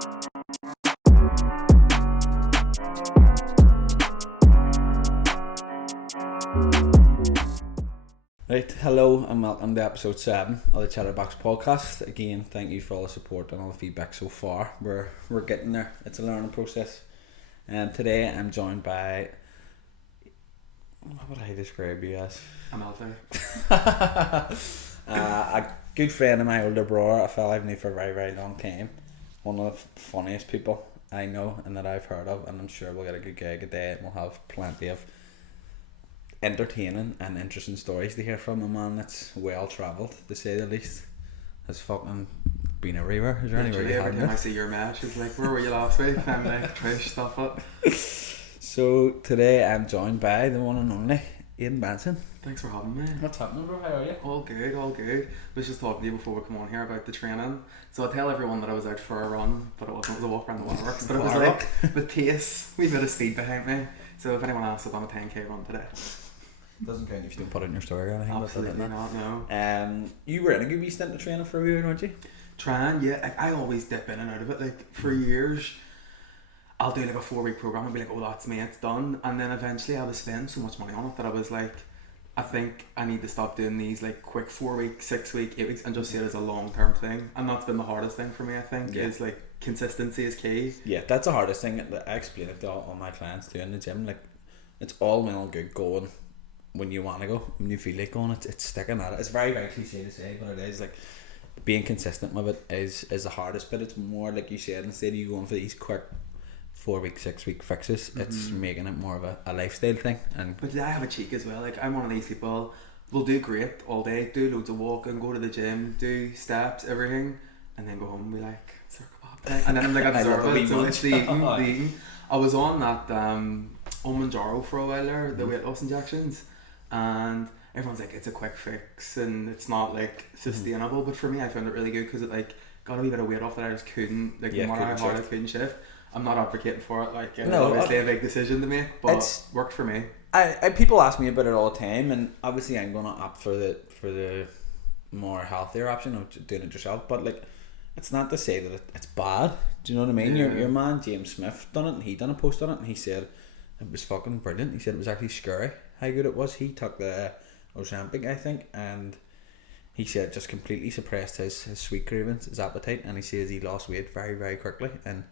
Right, hello and welcome to episode 7 of the Chatterbox podcast. Again, thank you for all the support and all the feedback so far. We're getting there. It's a learning process. And today I'm joined by, what would I describe you as? I'm out there. A good friend of my older brother, a fella I've known for a very, very long time. One of the funniest people I know and that I've heard of, and I'm sure we'll get a good gig a day and we'll have plenty of entertaining and interesting stories to hear from a man that's well travelled, to say the least. Has fucking been everywhere. Is there anywhere you haven't? Every time I see your match, it's like, where were you last week? I'm like, Trish, stop it. So today I'm joined by the one and only Aodhan Benson. Thanks for having me. What's happening, bro? How are you? All good, all good. I was just talking to you before we come on here about the training. So I tell everyone that I was out for a run, but it wasn't. It was a walk around the waterworks. But it was like with pace, we bit of speed behind me. So if anyone asks, I've done a 10k run today. Doesn't count if you don't put it in your story or anything. Absolutely not, no. You were in a good wee stint of training for a year, weren't you? Trying, yeah. I always dip in and out of it. Like for years, I'll do like a 4-week program and be like, oh, that's me, it's done. And then eventually I was spending so much money on it that I was like, I think I need to stop doing these like quick 4-week, 6-week, 8 weeks and just see it as a long-term thing. And that's been the hardest thing for me, I think, is like consistency is key. Yeah, that's the hardest thing. I explain it to all my clients too in the gym. Like, it's all well and good going when you want to go, when you feel like going, it's sticking at it. It's very, very cliche to say, but it is. Like, being consistent with it is the hardest bit. It's more like you said, instead of you going for these quick 4-week, 6-week fixes, it's making it more of a lifestyle thing. But I have a cheek as well. Like, I'm one of these people will do great all day, do loads of walking, go to the gym, do steps, everything, and then go home and be like, circle pop. And then I'm like, I deserve it. So it's the eating. I was on that Manjaro for a while there, the weight loss injections, and everyone's like, it's a quick fix and it's not like sustainable, but for me I found it really good because it like got a wee bit of weight off that I just couldn't, like no matter how hard I couldn't shift. I'm not advocating for it, like it's obviously a big decision to make, but it worked for me. I people ask me about it all the time, and obviously I'm gonna opt for the more healthier option of doing it yourself, but like, it's not to say that it's bad. Do you know what I mean? Your man James Smith done it, and he done a post on it, and he said it was fucking brilliant. He said it was actually scary how good it was. He took the Ozempic, I think, and he said it just completely suppressed his sweet cravings, his appetite, and he says he lost weight very, very quickly, and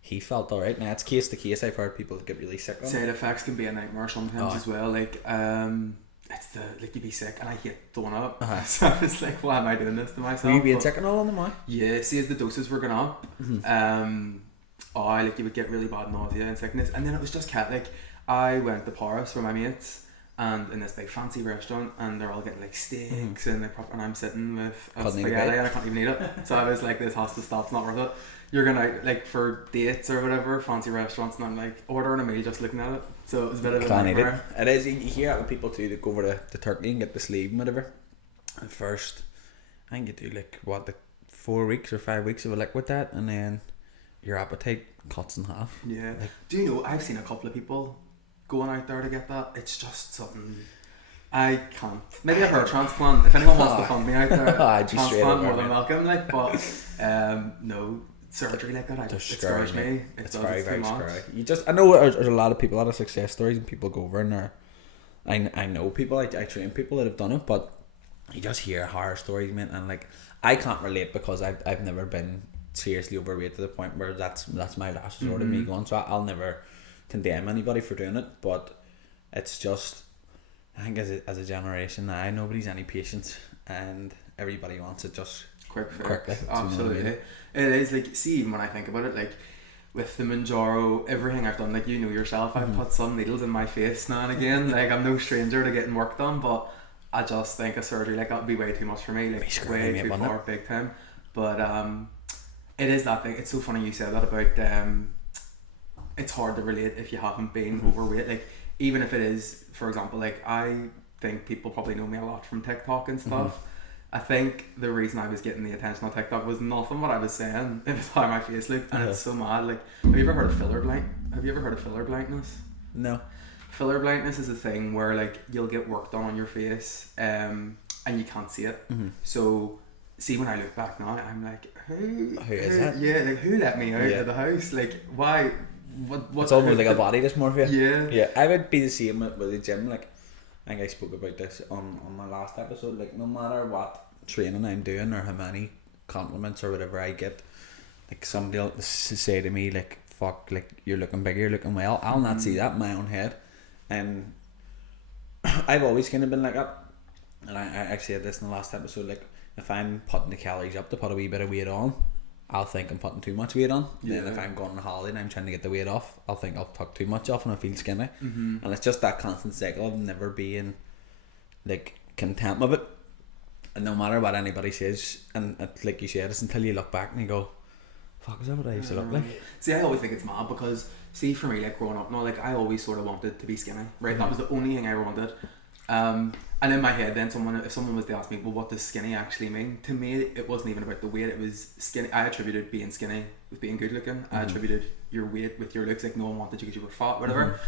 he felt alright. Now it's case to case. I've heard people get really sick on side effects can be a nightmare sometimes as well. Like it's the like you be sick, and I hate throwing up. So I was like, why am I doing this to myself? Were you being sick and all on them, man? Yeah, see, as the doses were going up, like you would get really bad nausea and sickness, and then it was just like I went to Paris with my mates and in this big fancy restaurant, and they're all getting like steaks and I'm sitting with a spaghetti and I can't even eat it. So I was like, this has to stop, it's not worth it. You're gonna like for dates or whatever, fancy restaurants, and I'm like ordering a meal just looking at it. So it was a bit of a nightmare. It is. You hear it with people too that go over to Turkey and get the sleeve and whatever. At first, I think you do like the 4 weeks or 5 weeks of a liquid that, and then your appetite cuts in half. Yeah. Like, do you know, I've seen a couple of people going out there to get that. It's just something I can't. Maybe a hair transplant. If anyone wants to fund me out there, transplant more than welcome. Like, but no surgery like that. It scares me. It's very, very scary. I know there's a lot of success stories, and people go over and I know people. I train people that have done it, but you just hear horror stories, man, and like I can't relate because I've never been seriously overweight to the point where that's my last resort of me going. So I'll never condemn anybody for doing it, but it's just, I think as a generation now, nobody's any patience and everybody wants it just quickly. Absolutely. You know what I mean? It is like, see, even when I think about it, like with the Manjaro, everything I've done, like you know yourself, I've put some needles in my face now and again. Like I'm no stranger to getting work done, but I just think a surgery like that would be way too much for me, like way too far, big time. But it is that thing. It's so funny you said that about it's hard to relate if you haven't been overweight. Like even if it is, for example, like I think people probably know me a lot from TikTok and stuff. I think the reason I was getting the attention on TikTok was nothing what I was saying. It was how my face looked, and it's so mad. Like, have you ever heard of filler blindness? No. Filler blindness is a thing where like you'll get work done on your face, and you can't see it. So see, when I look back now, I'm like, who is that? Yeah, like who let me out of the house? Like, why? What? It's almost like a body dysmorphia. Yeah. Yeah, I would be the same with the gym. Like, I think I spoke about this on my last episode. Like, no matter what training I'm doing or how many compliments or whatever I get, like somebody will say to me like, fuck, like you're looking bigger, you're looking well. I'll not see that in my own head. And I've always kind of been like that. And I actually said this in the last episode, like if I'm putting the calories up to put a wee bit of weight on, I'll think I'm putting too much weight on. Yeah. Then if I'm going on a holiday and I'm trying to get the weight off, I'll think I'll tuck too much off and I feel skinny. And it's just that constant cycle of never being like content with it. And no matter what anybody says, and like you said, it's until you look back and you go, fuck, is that what I used to look like? See, I always think it's mad because, see, for me, like growing up, no, like I always sort of wanted to be skinny, right? That was the only thing I ever wanted. And in my head, then if someone was to ask me, well, what does skinny actually mean? To me, it wasn't even about the weight. It was skinny. I attributed being skinny with being good looking. I attributed your weight with your looks. Like no one wanted you because you were fat, whatever.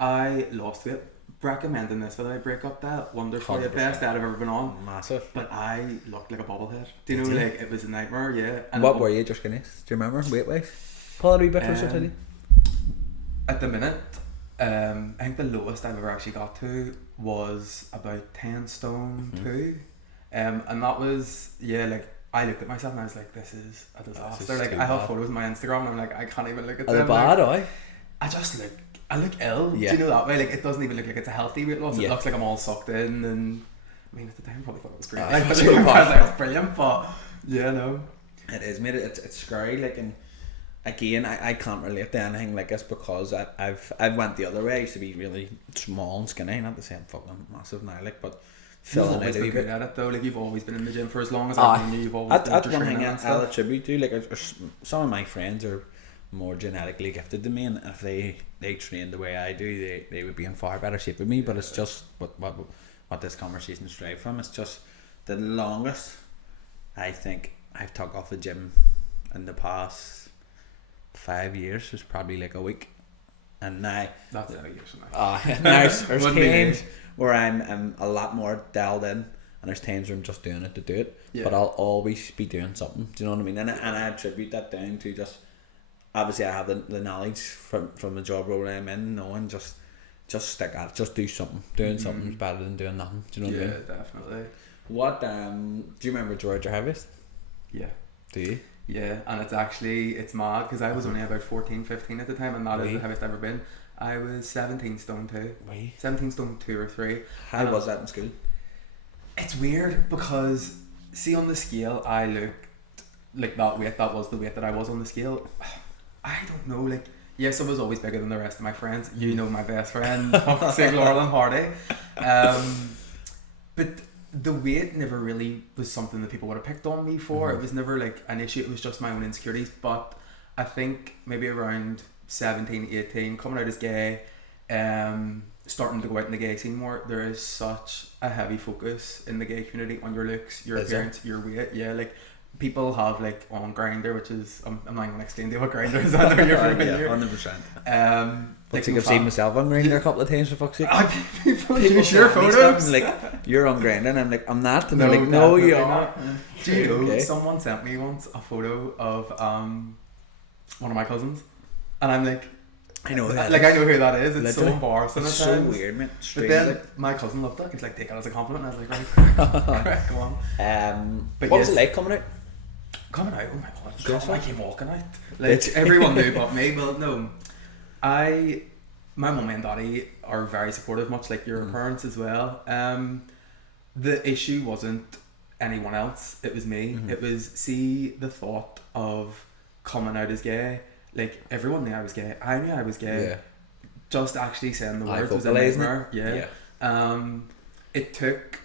I lost weight. Recommending this without a breakup that wonderful, the best that I've ever been on. Massive. But I looked like a bobblehead. Do you know, like it was a nightmare, yeah. And what were you, just skinny? Do you remember weight wise? Pull it a wee bit closer to you. At the minute, I think the lowest I've ever actually got to was about 10 stone 2. And that was, like I looked at myself and I was like, this is a disaster. Like I have photos on my Instagram and I'm like, I can't even look at them. Are they bad, like, I look ill. Yeah. Do you know that way? Like it doesn't even look like it's a healthy weight loss. It looks like I'm all sucked in, and I mean at the time I probably thought it was great. Like, it was brilliant, but no. It is, mate. It's scary. Like, and again, I can't relate to anything like this because I've went the other way. I used to be really small and skinny, not the same fucking massive now, like, but filling out a wee bit at it though. Like you've always been in the gym for as long as I've known you. You've always that's one thing I'll attribute to. Like some of my friends are more genetically gifted than me, and if they train the way I do, they would be in far better shape than me. But it's just what this conversation strayed from. It's just the longest I think I've took off the gym in the past 5 years was probably like a week, and now that's 8 years from now. There's times where I'm a lot more dialed in, and there's times where I'm just doing it to do it. But I'll always be doing something. Do you know what I mean? And I attribute that down to just. Obviously, I have the knowledge from the job role I'm in, knowing just stick at it, just do something. Doing something is better than doing nothing. Do you know what I mean? Yeah, definitely. What do you remember Georgia Harvest? Yeah. Do you? Yeah, and it's mad because I was only about 14, 15 at the time, and that is the heaviest I've ever been. I was 17 stone 2. 17 stone 2 or 3. How was that in school? It's weird because see on the scale I looked like that weight. That was the weight that I was on the scale. I don't know, like, yes, I was always bigger than the rest of my friends. You know my best friend, St. Laurel and Hardy. But the weight never really was something that people would have picked on me for. It was never like an issue. It was just my own insecurities. But I think maybe around 17, 18, coming out as gay, starting to go out in the gay scene more, there is such a heavy focus in the gay community on your looks, your appearance, your weight. Yeah, like people have like on Grindr, which is I'm not going to explain to you what Grindr is. I know you're familiar. 100%. Like I've seen myself on Grindr a couple of times for fuck's sake. People share photos. Like you're on Grindr, and I'm like, I'm not, and they're like, no, you are. Do you know? Someone sent me once a photo of one of my cousins, and I'm like, I know who that is. It's literally. So embarrassing. It's so weird, man. But then my cousin loved it. He's like, take it as a compliment. And I was like, right, go on. But what was it like coming out? Coming out, oh my god! I came walking out. Like everyone knew but me. Well, no, my mum and daddy are very supportive, much like your parents as well. The issue wasn't anyone else; it was me. It was the thought of coming out as gay. Like everyone knew I was gay. I knew I was gay. Yeah. Just actually saying the words was a nightmare. Yeah. It took,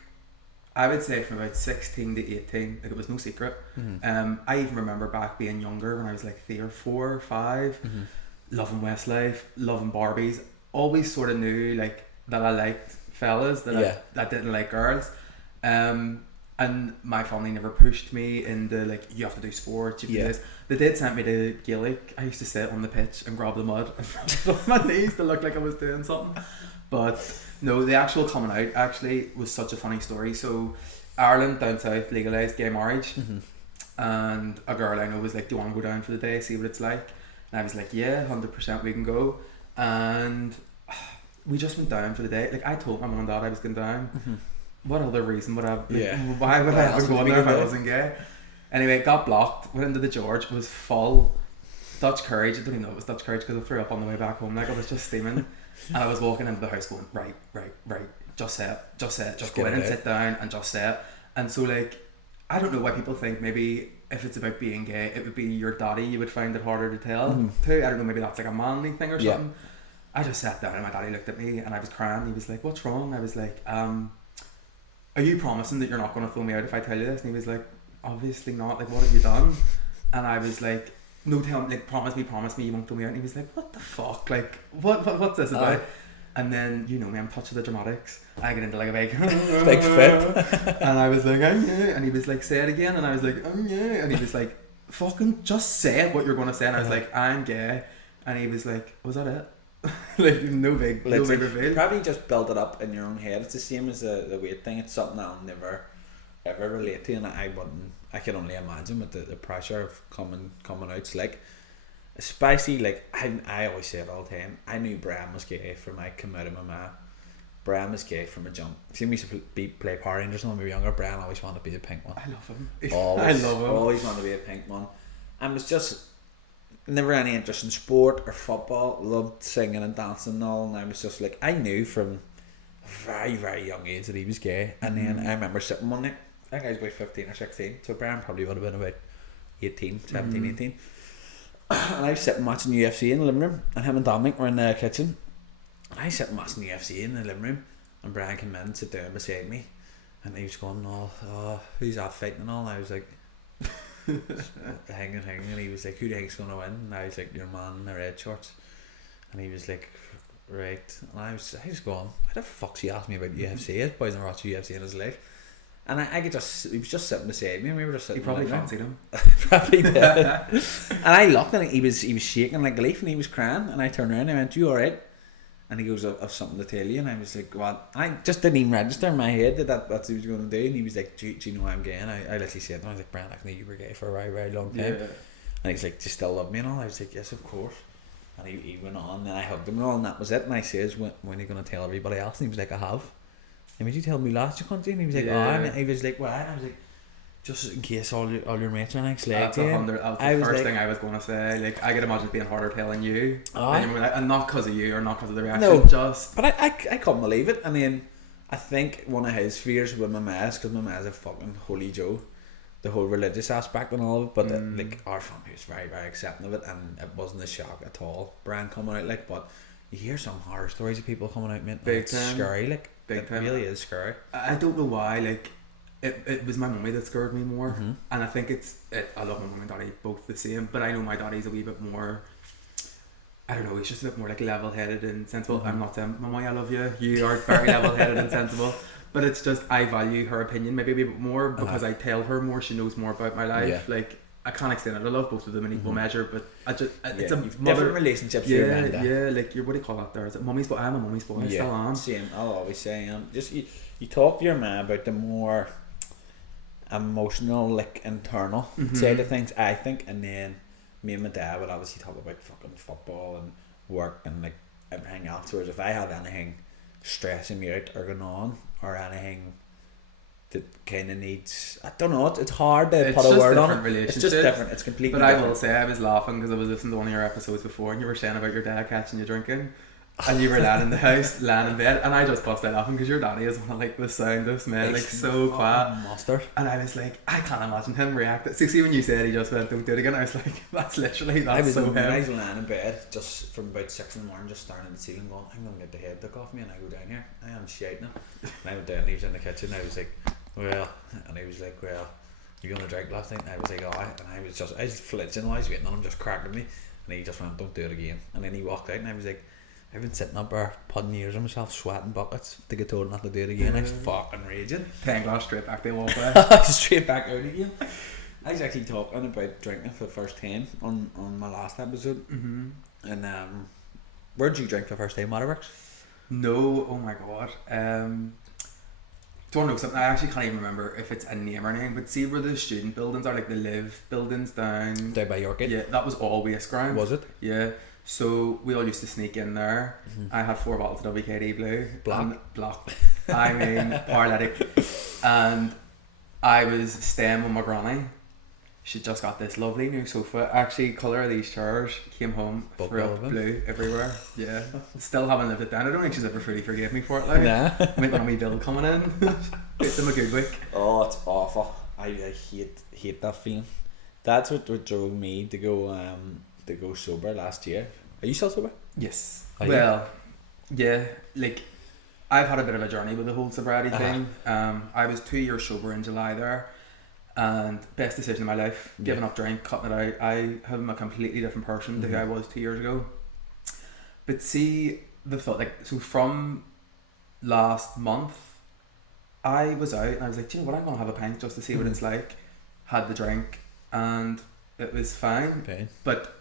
I would say, from about 16 to 18. Like it was no secret. I even remember back being younger when I was like 3 or 4 or 5, loving Westlife, loving Barbies. Always sort of knew like that I liked fellas, that I didn't like girls. And my family never pushed me into like, you have to do sports, you have to do this. They did send me to Gaelic. I used to sit on the pitch and grab the mud on my knees to look like I was doing something. But no, the actual coming out actually was such a funny story. So Ireland down south legalised gay marriage, and a girl I know was like, "Do you want to go down for the day, see what it's like?" And I was like, "Yeah, 100% we can go." And we just went down for the day. Like, I told my mum and dad I was going down. What other reason would I? Why would I have been going there if I wasn't gay? Anyway, got blocked. Went into the George. Was full. Dutch courage. I don't even know it was Dutch courage because I threw up on the way back home. Like, I was just steaming, and I was walking into the house going, right. Just say it. Just go in and sit down and just say it. And so, like, I don't know why people think maybe if it's about being gay, it would be your daddy you would find it harder to tell to. I don't know, maybe that's like a manly thing or something. I just sat down and my daddy looked at me and I was crying. He was like, "What's wrong?" I was like, "Are you promising that you're not going to throw me out if I tell you this?" And he was like, "Obviously not. Like, what have you done?" And I was like, "No, tell me. Like, promise me, you won't throw me out." And he was like, "What the fuck? Like, what's this about?" And then, you know me, I'm touching the dramatics. I get into like a big fit. And I was like, "Oh yeah." And he was like, "Say it again." And I was like, "Oh yeah." And he was like, "Fucking just say what you're going to say." And I was like, "I'm gay." And he was like, "Was that it?" Like, no big reveal. Probably just build it up in your own head. It's the same as the weight thing. It's something I'll never ever relate to, and I can only imagine what the pressure of coming out. It's like, especially like I always say it all the time. I knew Brian was gay from I came out of my mom. Brian was gay from a jump. See me used to play Power Rangers when we were younger. Brian always wanted to be the pink one. I love him. Always, I love him. Always wanted to be a pink one, and was just never any interest in sport or football. Loved singing and dancing and all, and I was just like, I knew from a very, very young age that he was gay. And then I remember sitting one night, I think I was about 15 or 16, so Brian probably would have been about 17, 18. And I was sitting watching UFC in the living room, and him and Dominic were in the kitchen, and I was sitting watching UFC in the living room, and Brian came in and sat down beside me, and he was going, "Oh, who's that fighting?" and all, and I was like, hanging, and he was like, "Who do you think's gonna win?" And I was like, "Your man in the red shorts." And he was like, "Right." And I was going, "Why the fuck's he asking me about UFC? His boy's never watched UFC in his life." And I could just, he was just sitting beside me, and we were just sitting. He probably fancied him. Probably did. And I looked, and he was shaking like a leaf, and he was crying, and I turned around and I went, "You alright?" And he goes, "I've something to tell you." And I was like, "What?" I just didn't even register in my head that's what he was going to do. And he was like, do you know I'm gay?" And I literally said, and I was like, "Brian, I knew you were gay for a very, very long time." Yeah. And he's like, "Do you still love me?" and all. I was like, "Yes, of course." And he went on, and I hugged him and all, and that was it. And I says, "When are you going to tell everybody else?" And he was like, "I have." "And would you tell me last, you country?" And he was like, "Oh." And he was like, "Why?" And I was like, "Just in case all your mates are next leg." That's the first thing I was going to say. Like, I could imagine it being harder telling you, and not because of you or not because of the reaction. No, but I couldn't believe it. I mean, I think one of his fears with my ma is because my ma's a fucking holy Joe, the whole religious aspect and all of it. But like, our family was very, very accepting of it, and it wasn't a shock at all. Brian coming out, like, but you hear some horror stories of people coming out, mate. Big time. Scary, like. It really is scary. I don't know why. Like, it was my mummy that scared me more, and I think I love my mum and daddy both the same, but I know my daddy's a wee bit more, I don't know, he's just a bit more like level-headed and sensible. I'm not saying, "Mummy, I love you," you are very level-headed and sensible, but it's just I value her opinion maybe a wee bit more because I tell her more, she knows more about my life. Like, I can't explain it. I love both of them in equal measure, but it's a different relationships. Yeah, like, you're, what do you call that there? Is it mummy's boy? I'm a mummy's boy. I still am. Same. I'll always say just you talk to your man about the more emotional, like, internal side of things, I think, and then me and my dad would obviously talk about fucking football and work and like everything else. Whereas if I had anything stressing me out or going on, or anything that kind of needs, I don't know, it's hard to put a word on it. It's just different. It's completely different. But I will say, I was laughing because I was listening to one of your episodes before, and you were saying about your dad catching you drinking, and you were laying in the house, laying in bed, and I just busted laughing because your daddy is one of like the soundest men, like so quiet. Monster. And I was like, I can't imagine him reacting. So see, when you said he just went, "Don't do it again," I was like, that's so him. I was laying in bed just from about 6 in the morning, just staring at the ceiling going, "I'm going to get the head took off me," and I go down here, I am shouting. And I went down, and he was in the kitchen, I was like, "Well," and he was like, "Well, you going to drink last night?" And I was like, "Oh," and I was flinching while I was waiting on him, just cracking me, and he just went, "Don't do it again." And then he walked out, and I was like, I've been sitting up there putting years on myself, sweating buckets to get told not to do it again. I was fucking raging. 10 glass straight back to walk back. Straight back out again. I was actually talking about drinking for the first time on my last episode. And where did you drink for the first time, Waterworks? No, oh my god. don't know something. I actually can't even remember if it's a name or anything. But see where the student buildings are, like the live buildings down by Yorkgate. Yeah, that was all waste ground. Was it? Yeah. So we all used to sneak in there. I had 4 bottles of WKD Blue. Black. I mean, paralytic. And I was staying with my granny. She just got this lovely new sofa. Actually, colour of these chairs. Came home, threw up blue everywhere. Yeah. Still haven't lived it down. I don't think she's ever fully forgave me for it. Like, Nah. went on a wee bill coming in. Hit them a good week. Oh, it's awful. I hate that feeling. That's what drove me to go sober last year. Are you still sober? Yes. Are well, yeah. Like, I've had a bit of a journey with the whole sobriety thing. I was 2 years sober in July there. And best decision of my life, giving up drink, cutting it out. I am a completely different person to who I was 2 years ago. But see, the thought, like, so from last month, I was out and I was like, do you know what, I'm going to have a pint just to see what it's like. Had the drink and it was fine. Okay. But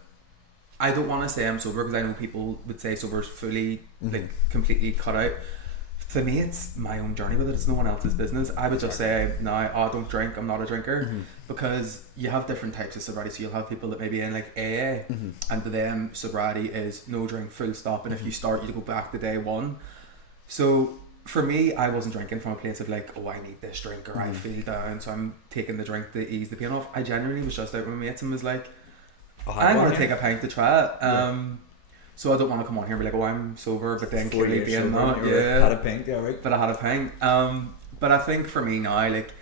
I don't want to say I'm sober because I know people would say sober's fully, like, completely cut out. For me, it's my own journey with it. It's no one else's business. I would just say, no, I don't drink. I'm not a drinker. Because you have different types of sobriety. So you'll have people that may be in like AA, and to them, sobriety is no drink, full stop. And if you start, you go back to day one. So for me, I wasn't drinking from a place of like, oh, I need this drink or I feel down, so I'm taking the drink to ease the pain off. I genuinely was just out with my mates and was like, I'm going to take a pint to try it. So I don't want to come on here and be like, oh, I'm sober, but then clearly being not. Yeah. Had a pint, yeah, right. But I had a pint. But I think for me now, like,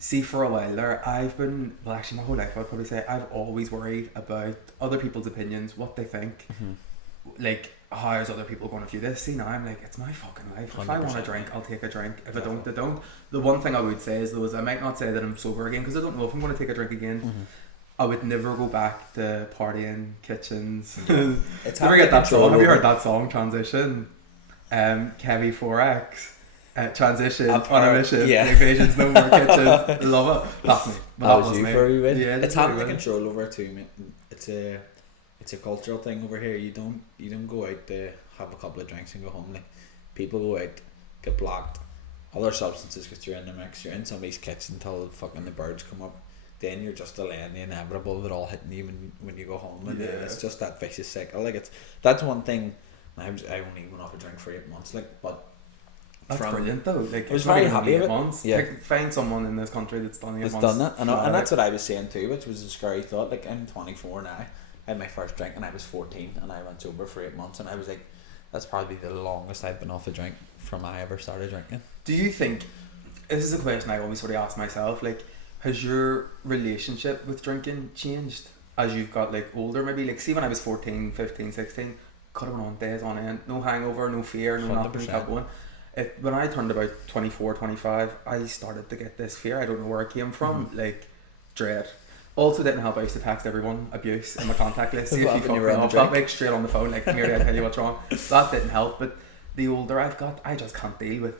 see, for a while there, I've been, well, actually my whole life, I'd probably say, I've always worried about other people's opinions, what they think. Like, how is other people going to view this? See, now I'm like, it's my fucking life. If I want a drink, I'll take a drink. If I don't, I don't. The one thing I would say is, though, is I might not say that I'm sober again, because I don't know if I'm going to take a drink again. I would never go back to partying, kitchens. It's never get that song. Have you heard that song, Transition? Kevy 4X. Transition, on a mission, invasions, no more kitchens. Love it. That's me. That was you for a wee bit. Yeah, it's having the control over it too, mate. It's a cultural thing over here. You don't go out to have a couple of drinks and go home. Like, people go out, get blocked, other substances get you in the mix. You're in somebody's kitchen until fucking the birds come up. Then you're just delaying the inevitable that all hitting you when you go home, and it's just that vicious cycle. Like, that's one thing. I only went off a drink for 8 months, like, but that's brilliant though. Like, I was very happy with 8 months. Yeah, like, find someone in this country that's done 8 months. Done that, and that's what I was saying too, which was a scary thought. Like, I'm 24 now. I had my first drink and I was 14, and I went sober for 8 months, and I was like, that's probably the longest I've been off a drink from I ever started drinking. Do you think, this is a question I always sort of ask myself, like, has your relationship with drinking changed as you've got like older? Maybe like, see, when I was 14, 15, 16, could have went on days on end, no hangover, no fear, no nothing, kept going. When I turned about 24, 25, I started to get this fear. I don't know where it came from, like dread. Also didn't help, I used to text everyone abuse in my contact list. See if you fuck me off, that like straight on the phone, like, Mary, I tell you what's wrong. That didn't help. But the older I've got, I just can't deal with.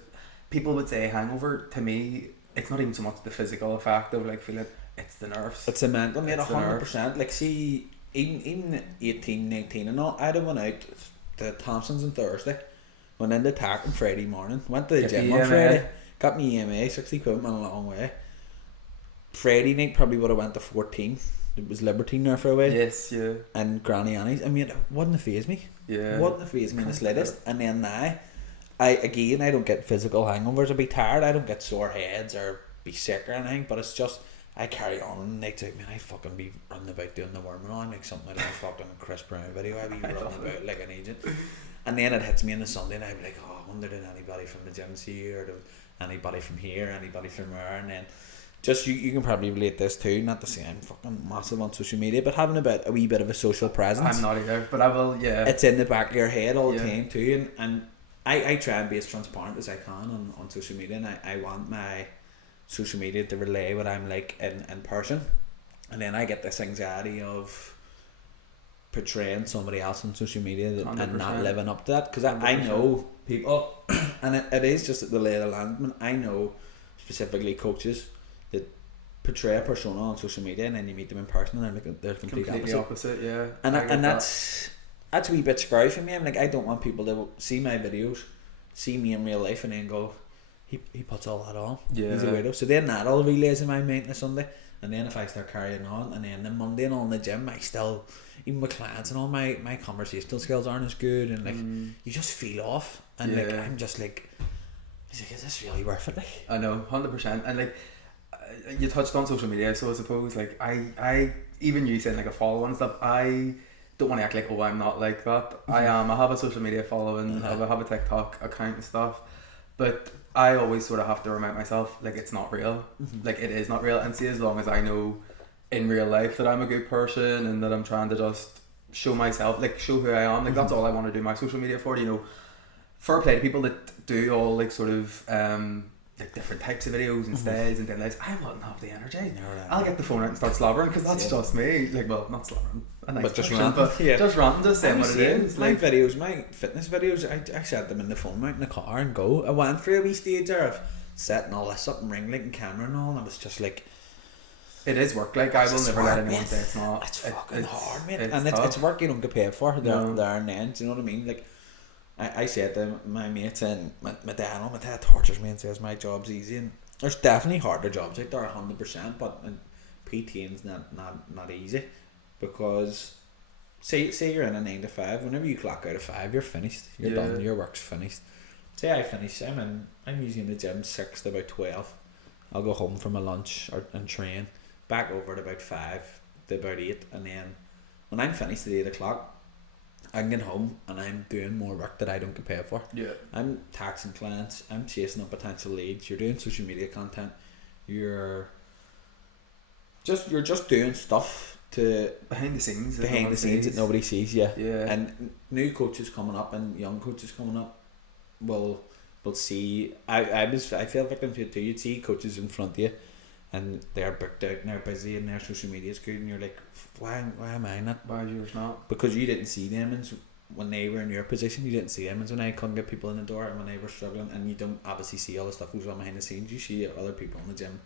People would say hangover. To me, it's not even so much the physical effect of like feeling, it's the nerves. It's a mental, mate, 100%. Like, see, even 18, 19 and all, I'd have went out to Thompson's on Thursday, went into Tack on Friday morning, went to the gym on Friday, got me EMA, 60 quid, went a long way. Friday night probably would have went to 14. It was Libertine there for a while. Yes, yeah. And Granny Annie's. I mean, it wouldn't have phased me. Yeah. It wouldn't have phased me in the slightest. And then now, I don't get physical hangovers. I'd be tired. I don't get sore heads or be sick or anything. But it's just, I carry on and nights out, man, I fucking be running about doing the worm and all. I make something like a fucking Chris Brown video. I be running about like an agent. And then it hits me on the Sunday and I be like, oh, I wonder did anybody from the gym see you, or did anybody from here, anybody from where? And then just you can probably relate this too, not to say I'm fucking massive on social media, but having a wee bit of a social presence. I'm not either, but I will, yeah. It's in the back of your head all the time too, and I try and be as transparent as I can on social media, and I want my social media to relay what I'm like in person, and then I get this anxiety of portraying somebody else on social media and not living up to that, because I know people, and it is just the lay of the land. I know specifically coaches that portray a persona on social media, and then you meet them in person and they're completely opposite. Yeah, and that's a wee bit scary for me. I'm like, I don't want people to see my videos, see me in real life, and then go, he puts all that on. Yeah. He's a weirdo. So then that all relays in my mind on a Sunday, and then if I start carrying on, and then the Monday and all in the gym, I still, even with clients and all, my conversational skills aren't as good, and like you just feel off, and like I'm just like, he's like, is this really worth it? Like, I know, 100%. And like you touched on social media, so I suppose like I even you saying like a follow and stuff, I don't want to act like, oh, I'm not like that. I have a social media following, I have a TikTok account and stuff, but I always sort of have to remind myself, like, it's not real. Like, it is not real. And see, as long as I know in real life that I'm a good person and that I'm trying to just show myself, like, show who I am, like, that's all I want to do my social media for, you know. Fair play to people that do all, like, sort of, like, different types of videos and stays and deadlines. I wouldn't have the energy. I'll get the phone out and start slobbering, because that's just me. Like, well, not slobbering, a nice but just person, ranting. but just ranting, just saying what it is. My Like, videos, my fitness videos, I set them in the phone mount in the car and go. I went for a wee stage there of setting all this up and ring light and camera and all, and I was just like, it is work. Like, I will never let anyone mate. say it's not. It's fucking hard, mate. It's And it's work you don't get paid for there and then. Do you know what I mean? Like, I said to my mates, and my dad tortures me and says my job's easy, and there's definitely harder jobs out there, 100%, but PTing's not easy, because say you're in a 9 to 5, whenever you clock out at 5, you're finished, you're done, your work's finished. Say I finish, I'm usually in the gym 6 to about 12. I'll go home from a lunch and train, back over at about 5 to about 8, and then when I'm finished at 8 o'clock, I can get home and I'm doing more work that I don't get paid for. Yeah. I'm taxing clients, I'm chasing up potential leads, you're doing social media content, you're just doing stuff to behind the scenes that nobody sees. Yeah. Yeah. And new coaches coming up and young coaches coming up will see. I feel victim to it too. You'd see coaches in front of you and they're booked out and they're busy and their social media is good, and you're like, why am I not? Why is yours not? Because you didn't see them when they were in your position. You didn't see them when I couldn't get people in the door and when they were struggling, and you don't obviously see all the stuff goes on behind the scenes. You see other people in the gym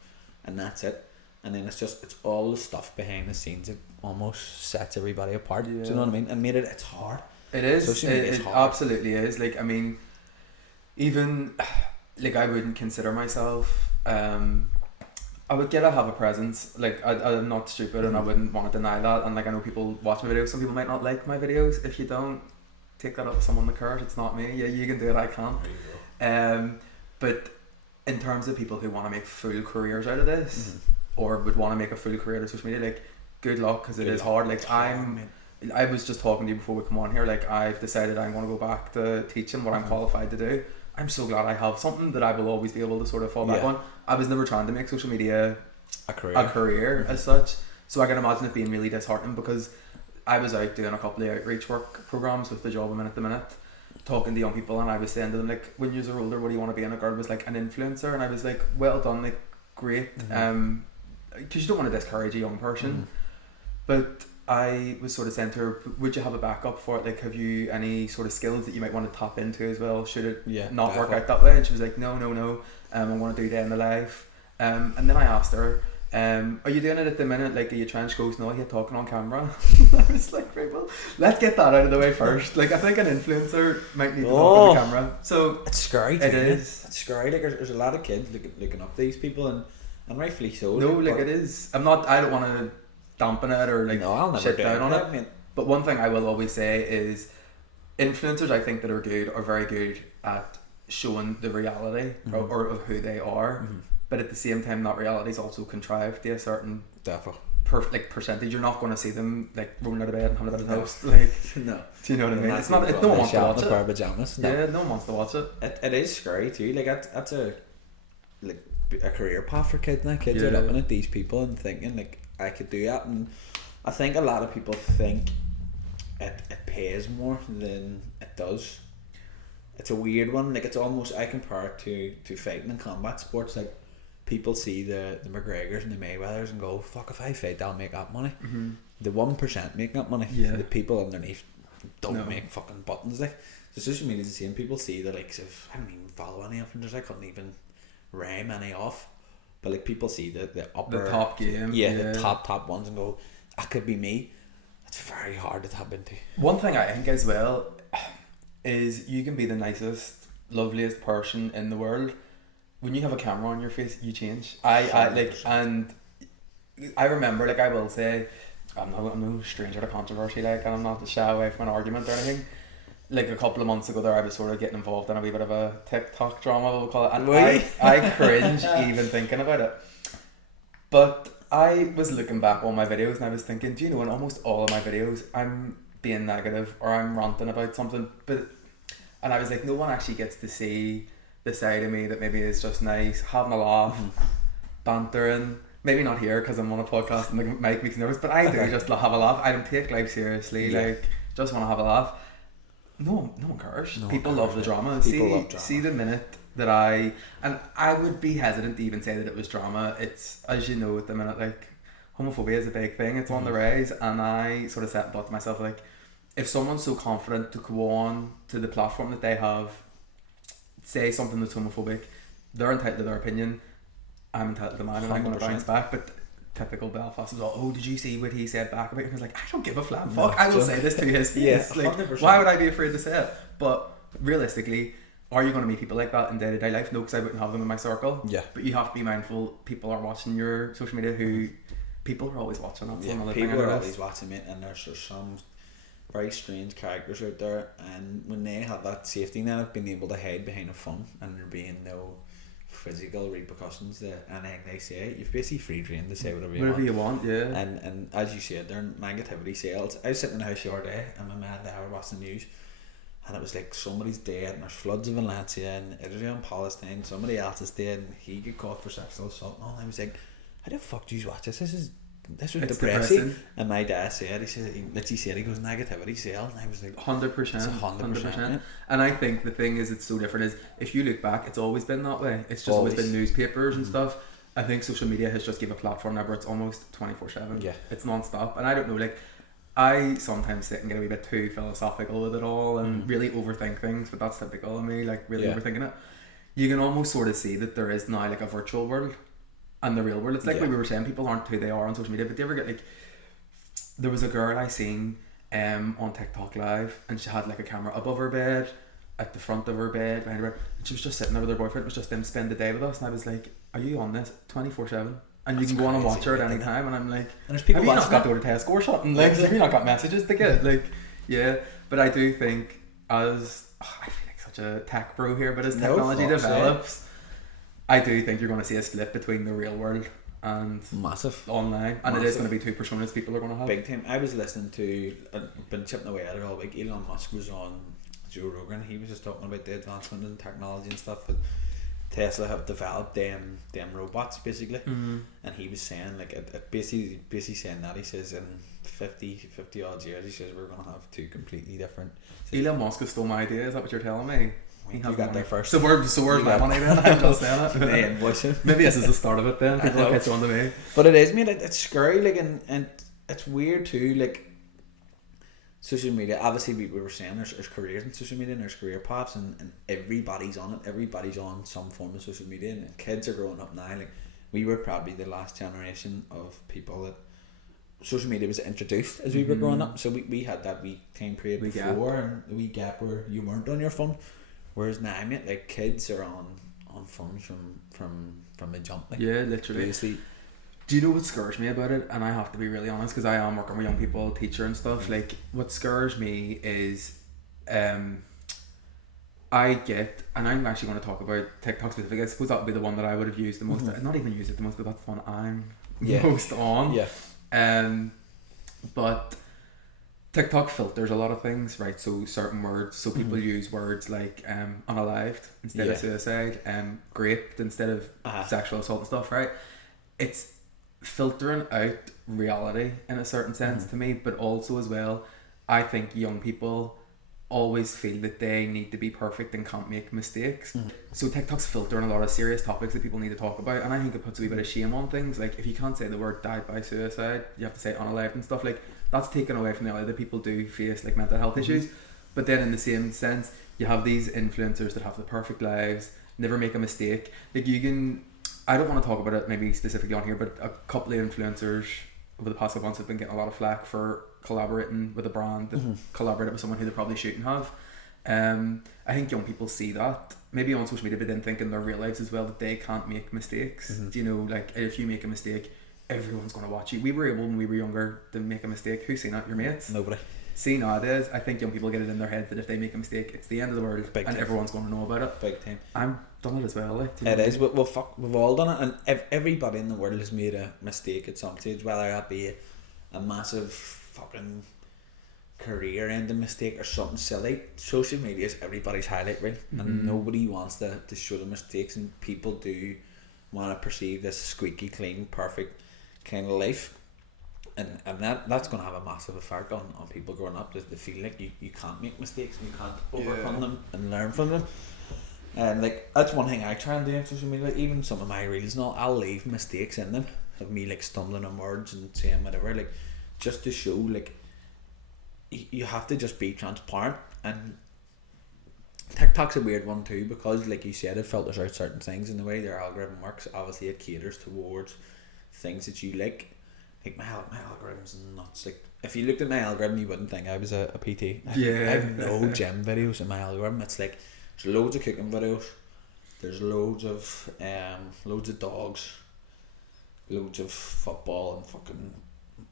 and that's it. And then it's all the stuff behind the scenes that almost sets everybody apart. Yeah. Do you know what I mean? And made it's hard. It is. Social media is it hard. absolutely is. Like, I mean, even like, I wouldn't consider myself. I would get to have a presence. Like, I'm not stupid, and I wouldn't want to deny that. And like, I know people watch my videos. Some people might not like my videos. If you don't, take that up with someone that cares. It's not me. Yeah, you can do it. I can't. But in terms of people who want to make full careers out of this, or would want to make a full career out of social media, like, good luck, because it is hard. Like, I was just talking to you before we come on here. Like, I've decided I'm going to go back to teaching what I'm qualified to do. I'm so glad I have something that I will always be able to sort of fall back on. I was never trying to make social media a career as such, so I can imagine it being really disheartening, because I was out doing a couple of outreach work programs with the job I'm in at the minute, talking to young people, and I was saying to them, like, when you're older, what do you want to be? And a girl was like, an influencer, and I was like, well done, like, great, because you don't want to discourage a young person, but I was sort of saying to her, would you have a backup for it? Like, have you any sort of skills that you might want to tap into as well, should it not work out that way? And she was like, no, I'm going to do day in the life. And then I asked her, are you doing it at the minute? Like, are you trying to go snow here talking on camera? I was like, right, well, let's get that out of the way first. Like, I think an influencer might need to talk on the camera. So it's scary. It is. It's scary. Like, there's a lot of kids looking up to these people, and rightfully so. No, like, it is. I don't want to dampen it or like shit down on it. Mate. But one thing I will always say is, influencers, I think, that are good are very good at showing the reality or of who they are, but at the same time that reality is also contrived to a certain percentage. You're not going to see them like rolling out of bed and having a bit of toast, like, no. Do you know what I mean? It's not. No one wants to watch it. Pajamas. No. Yeah, no one wants to watch it. It is scary too. Like, that's a career path for kids now. Kids are looking at these people and thinking, like, I could do that, and I think a lot of people think it pays more than it does. It's a weird one. Like, it's almost, I compare it to fighting and combat sports. Like, people see the McGregors and the Mayweathers and go, fuck, if I fight, I'll make that money. The 1% make that money. The people underneath don't make fucking buttons. Like, so social media is the same. People see the likes of, I don't even follow any influencers, I couldn't even rhyme any off. But like, people see the upper, the top game, the top ones, and go, that could be me. It's very hard to tap into. One thing I think as well is, you can be the nicest, loveliest person in the world. when you have a camera on your face, you change. I like, and I remember, like, I will say, I'm no stranger to controversy, like, and I'm not to shy away from an argument or anything. Like, a couple of months ago there, I was sort of getting involved in a wee bit of a TikTok drama, we'll call it, and I cringe even thinking about it. But I was looking back on my videos and I was thinking, do you know, in almost all of my videos, I'm being negative or I'm ranting about something, and I was like, no one actually gets to see the side of me that maybe is just nice, having a laugh, bantering. Maybe not here because I'm on a podcast and the mic makes me nervous, but I do just have a laugh. I don't take life seriously, like, just want to have a laugh. No one cares. People love the drama. See the minute that I would be hesitant to even say that it was drama. It's, as you know, at the minute, like, homophobia is a big thing. It's on the rise, and I sort of thought to myself, like, if someone's so confident to go on to the platform that they have, say something that's homophobic, they're entitled to their opinion. I'm entitled to mine, and I'm going to bounce back. But typical Belfast is all, oh, did you see what he said back about it? And I was like, I don't give a flat fuck. I will say this to his face. Like, why would I be afraid to say it? But realistically, are you going to meet people like that in day-to-day life? No, because I wouldn't have them in my circle. Yeah. But you have to be mindful. People are watching your social media. People are always watching. That's another thing. People are always watching it, and there's some very strange characters out there, and when they have that safety net of being able to hide behind a phone and there being no physical repercussions to anything they say, you've basically free rein to say whatever you want. Yeah. And as you said, they're negativity sales. I was sitting in the house the other day and my man and I were watching the news, and it was like, somebody's dead and there's floods in Valencia and Israel and Palestine, somebody else is dead and he got caught for sexual assault and all. I was like, how the fuck do you watch this? This was depressing. And my dad said, he goes, negativity sales, and I was like, 100%. And I think the thing is, it's so different, is if you look back, it's always been that way. It's just always been newspapers and stuff. I think social media has just given a platform now where it's almost 24/7. Yeah, it's non-stop. And I don't know, like, I sometimes sit and get a wee bit too philosophical with it all and really overthink things, but that's typical of me, like, really overthinking it. You can almost sort of see that there is now like a virtual world and the real world. It's like what we were saying, people aren't who they are on social media. But do you ever get, like, there was a girl I seen on TikTok live, and she had like a camera above her bed, at the front of her bed, behind her bed, and she was just sitting there with her boyfriend. It was just them spend the day with us, and I was like, are you on this 24/7? And you can go on and watch her at any time. And I'm like, and there's people, have you not got to go to Tesco or something? Like, have you not got messages to get? Like, yeah. But I do think, I feel like such a tech bro here, but as technology develops, I do think you're going to see a split between the real world and online, and it is going to be two personas people are going to have. Big time. I was listening to, I've been chipping away at it all week. Elon Musk was on Joe Rogan. He was just talking about the advancement in technology and stuff that Tesla have developed them robots basically, and he was saying, like, basically saying that, he says in 50 odd years, he says we're going to have two completely different. Elon Musk has stole my idea. Is that what you're telling me? He got there first. So where's my money then? I'm just saying it. Maybe this is the start of it then. People will catch on to me. But it is, mate. It's scary, like, and it's weird too. Like, social media, obviously, we were saying there's careers in social media and there's career paths, and everybody's on it. Everybody's on some form of social media, and kids are growing up now. Like, we were probably the last generation of people that social media was introduced as we were growing up. So we had that wee time period before, and the wee gap where you weren't on your phone. Whereas now, mate, like, kids are on phones from the jump. Like, yeah, literally. Do you know what scares me about it? And I have to be really honest, because I am working with young people, teacher and stuff. Like, what scares me is, I get, and I'm actually going to talk about TikTok specifically. I suppose that would be the one that I would have used the most. Not even used it the most, but that's the one I'm most on. Yeah. But TikTok filters a lot of things, right? So certain words, so people use words like unalived instead of suicide, raped instead of sexual assault and stuff, right? It's filtering out reality in a certain sense to me, but also as well, I think young people always feel that they need to be perfect and can't make mistakes. So TikTok's filtering a lot of serious topics that people need to talk about, and I think it puts a wee bit of shame on things. Like, if you can't say the word died by suicide, you have to say unalived and stuff. Like, that's taken away from the idea that people do face, like, mental health issues. But then in the same sense, you have these influencers that have the perfect lives, never make a mistake. Like, you can, I don't want to talk about it maybe specifically on here, but a couple of influencers over the past couple months have been getting a lot of flack for collaborating with a brand that collaborated with someone who they probably shouldn't have. I think young people see that maybe on social media, but then think in their real lives as well that they can't make mistakes. Do you know, like if you make a mistake, everyone's going to watch you. We were able when we were younger to make a mistake. Who's seen that? Your mates? Nobody. See, nowadays I think young people get it in their head that if they make a mistake, it's the end of the world. Big and time. everyone's going to know about it. Big time. I'm done it as well. Like, do you It know is. Well, fuck, we've all done it, and everybody in the world has made a mistake at some stage, whether that be a massive fucking career-ending mistake or something silly. Social media is everybody's highlight reel, and nobody wants to show the mistakes, and people do want to perceive this squeaky clean, perfect kind of life. And that's going to have a massive effect on people growing up. They feel like you can't make mistakes and you can't overcome them and learn from them. And like that's one thing I try and do on social media. Like, even some of my reels and all, I'll leave mistakes in them of me like stumbling on words and saying whatever, like just to show like you have to just be transparent. And TikTok's a weird one too, because like you said, it filters out certain things, and the way their algorithm works, obviously it caters towards things that you like. Like my algorithm's nuts. Like if you looked at my algorithm, you wouldn't think I was a PT. I have no gym videos in my algorithm. It's like there's loads of cooking videos. There's loads of dogs, loads of football and fucking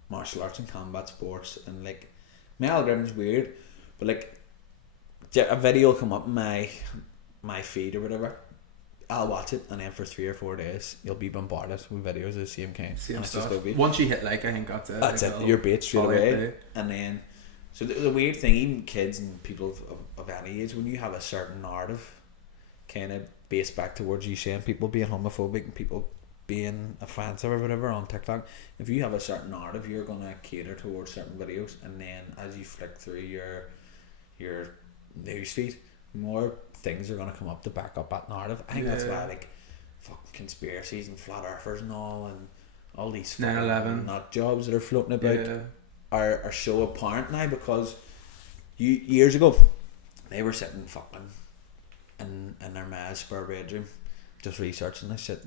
martial arts and combat sports. And like my algorithm's weird, but like a video will come up in my feed or whatever. I'll watch it, and then for 3 or 4 days you'll be bombarded with videos of the same kind. Same stuff. Once you hit like, I think that's it. That's like, it. You're bait straight away. Day. And then, so the weird thing, even kids and people of any age, when you have a certain narrative, kind of based back towards you saying people being homophobic and people being offensive or whatever on TikTok, if you have a certain narrative, you're gonna cater towards certain videos, and then as you flick through your newsfeed, more things are going to come up to back up that narrative. I think that's why like fucking conspiracies and flat earthers and all these 9/11 nut jobs that are floating about are so apparent now, because years ago they were sitting fucking in their ma's spare bedroom just researching this shit,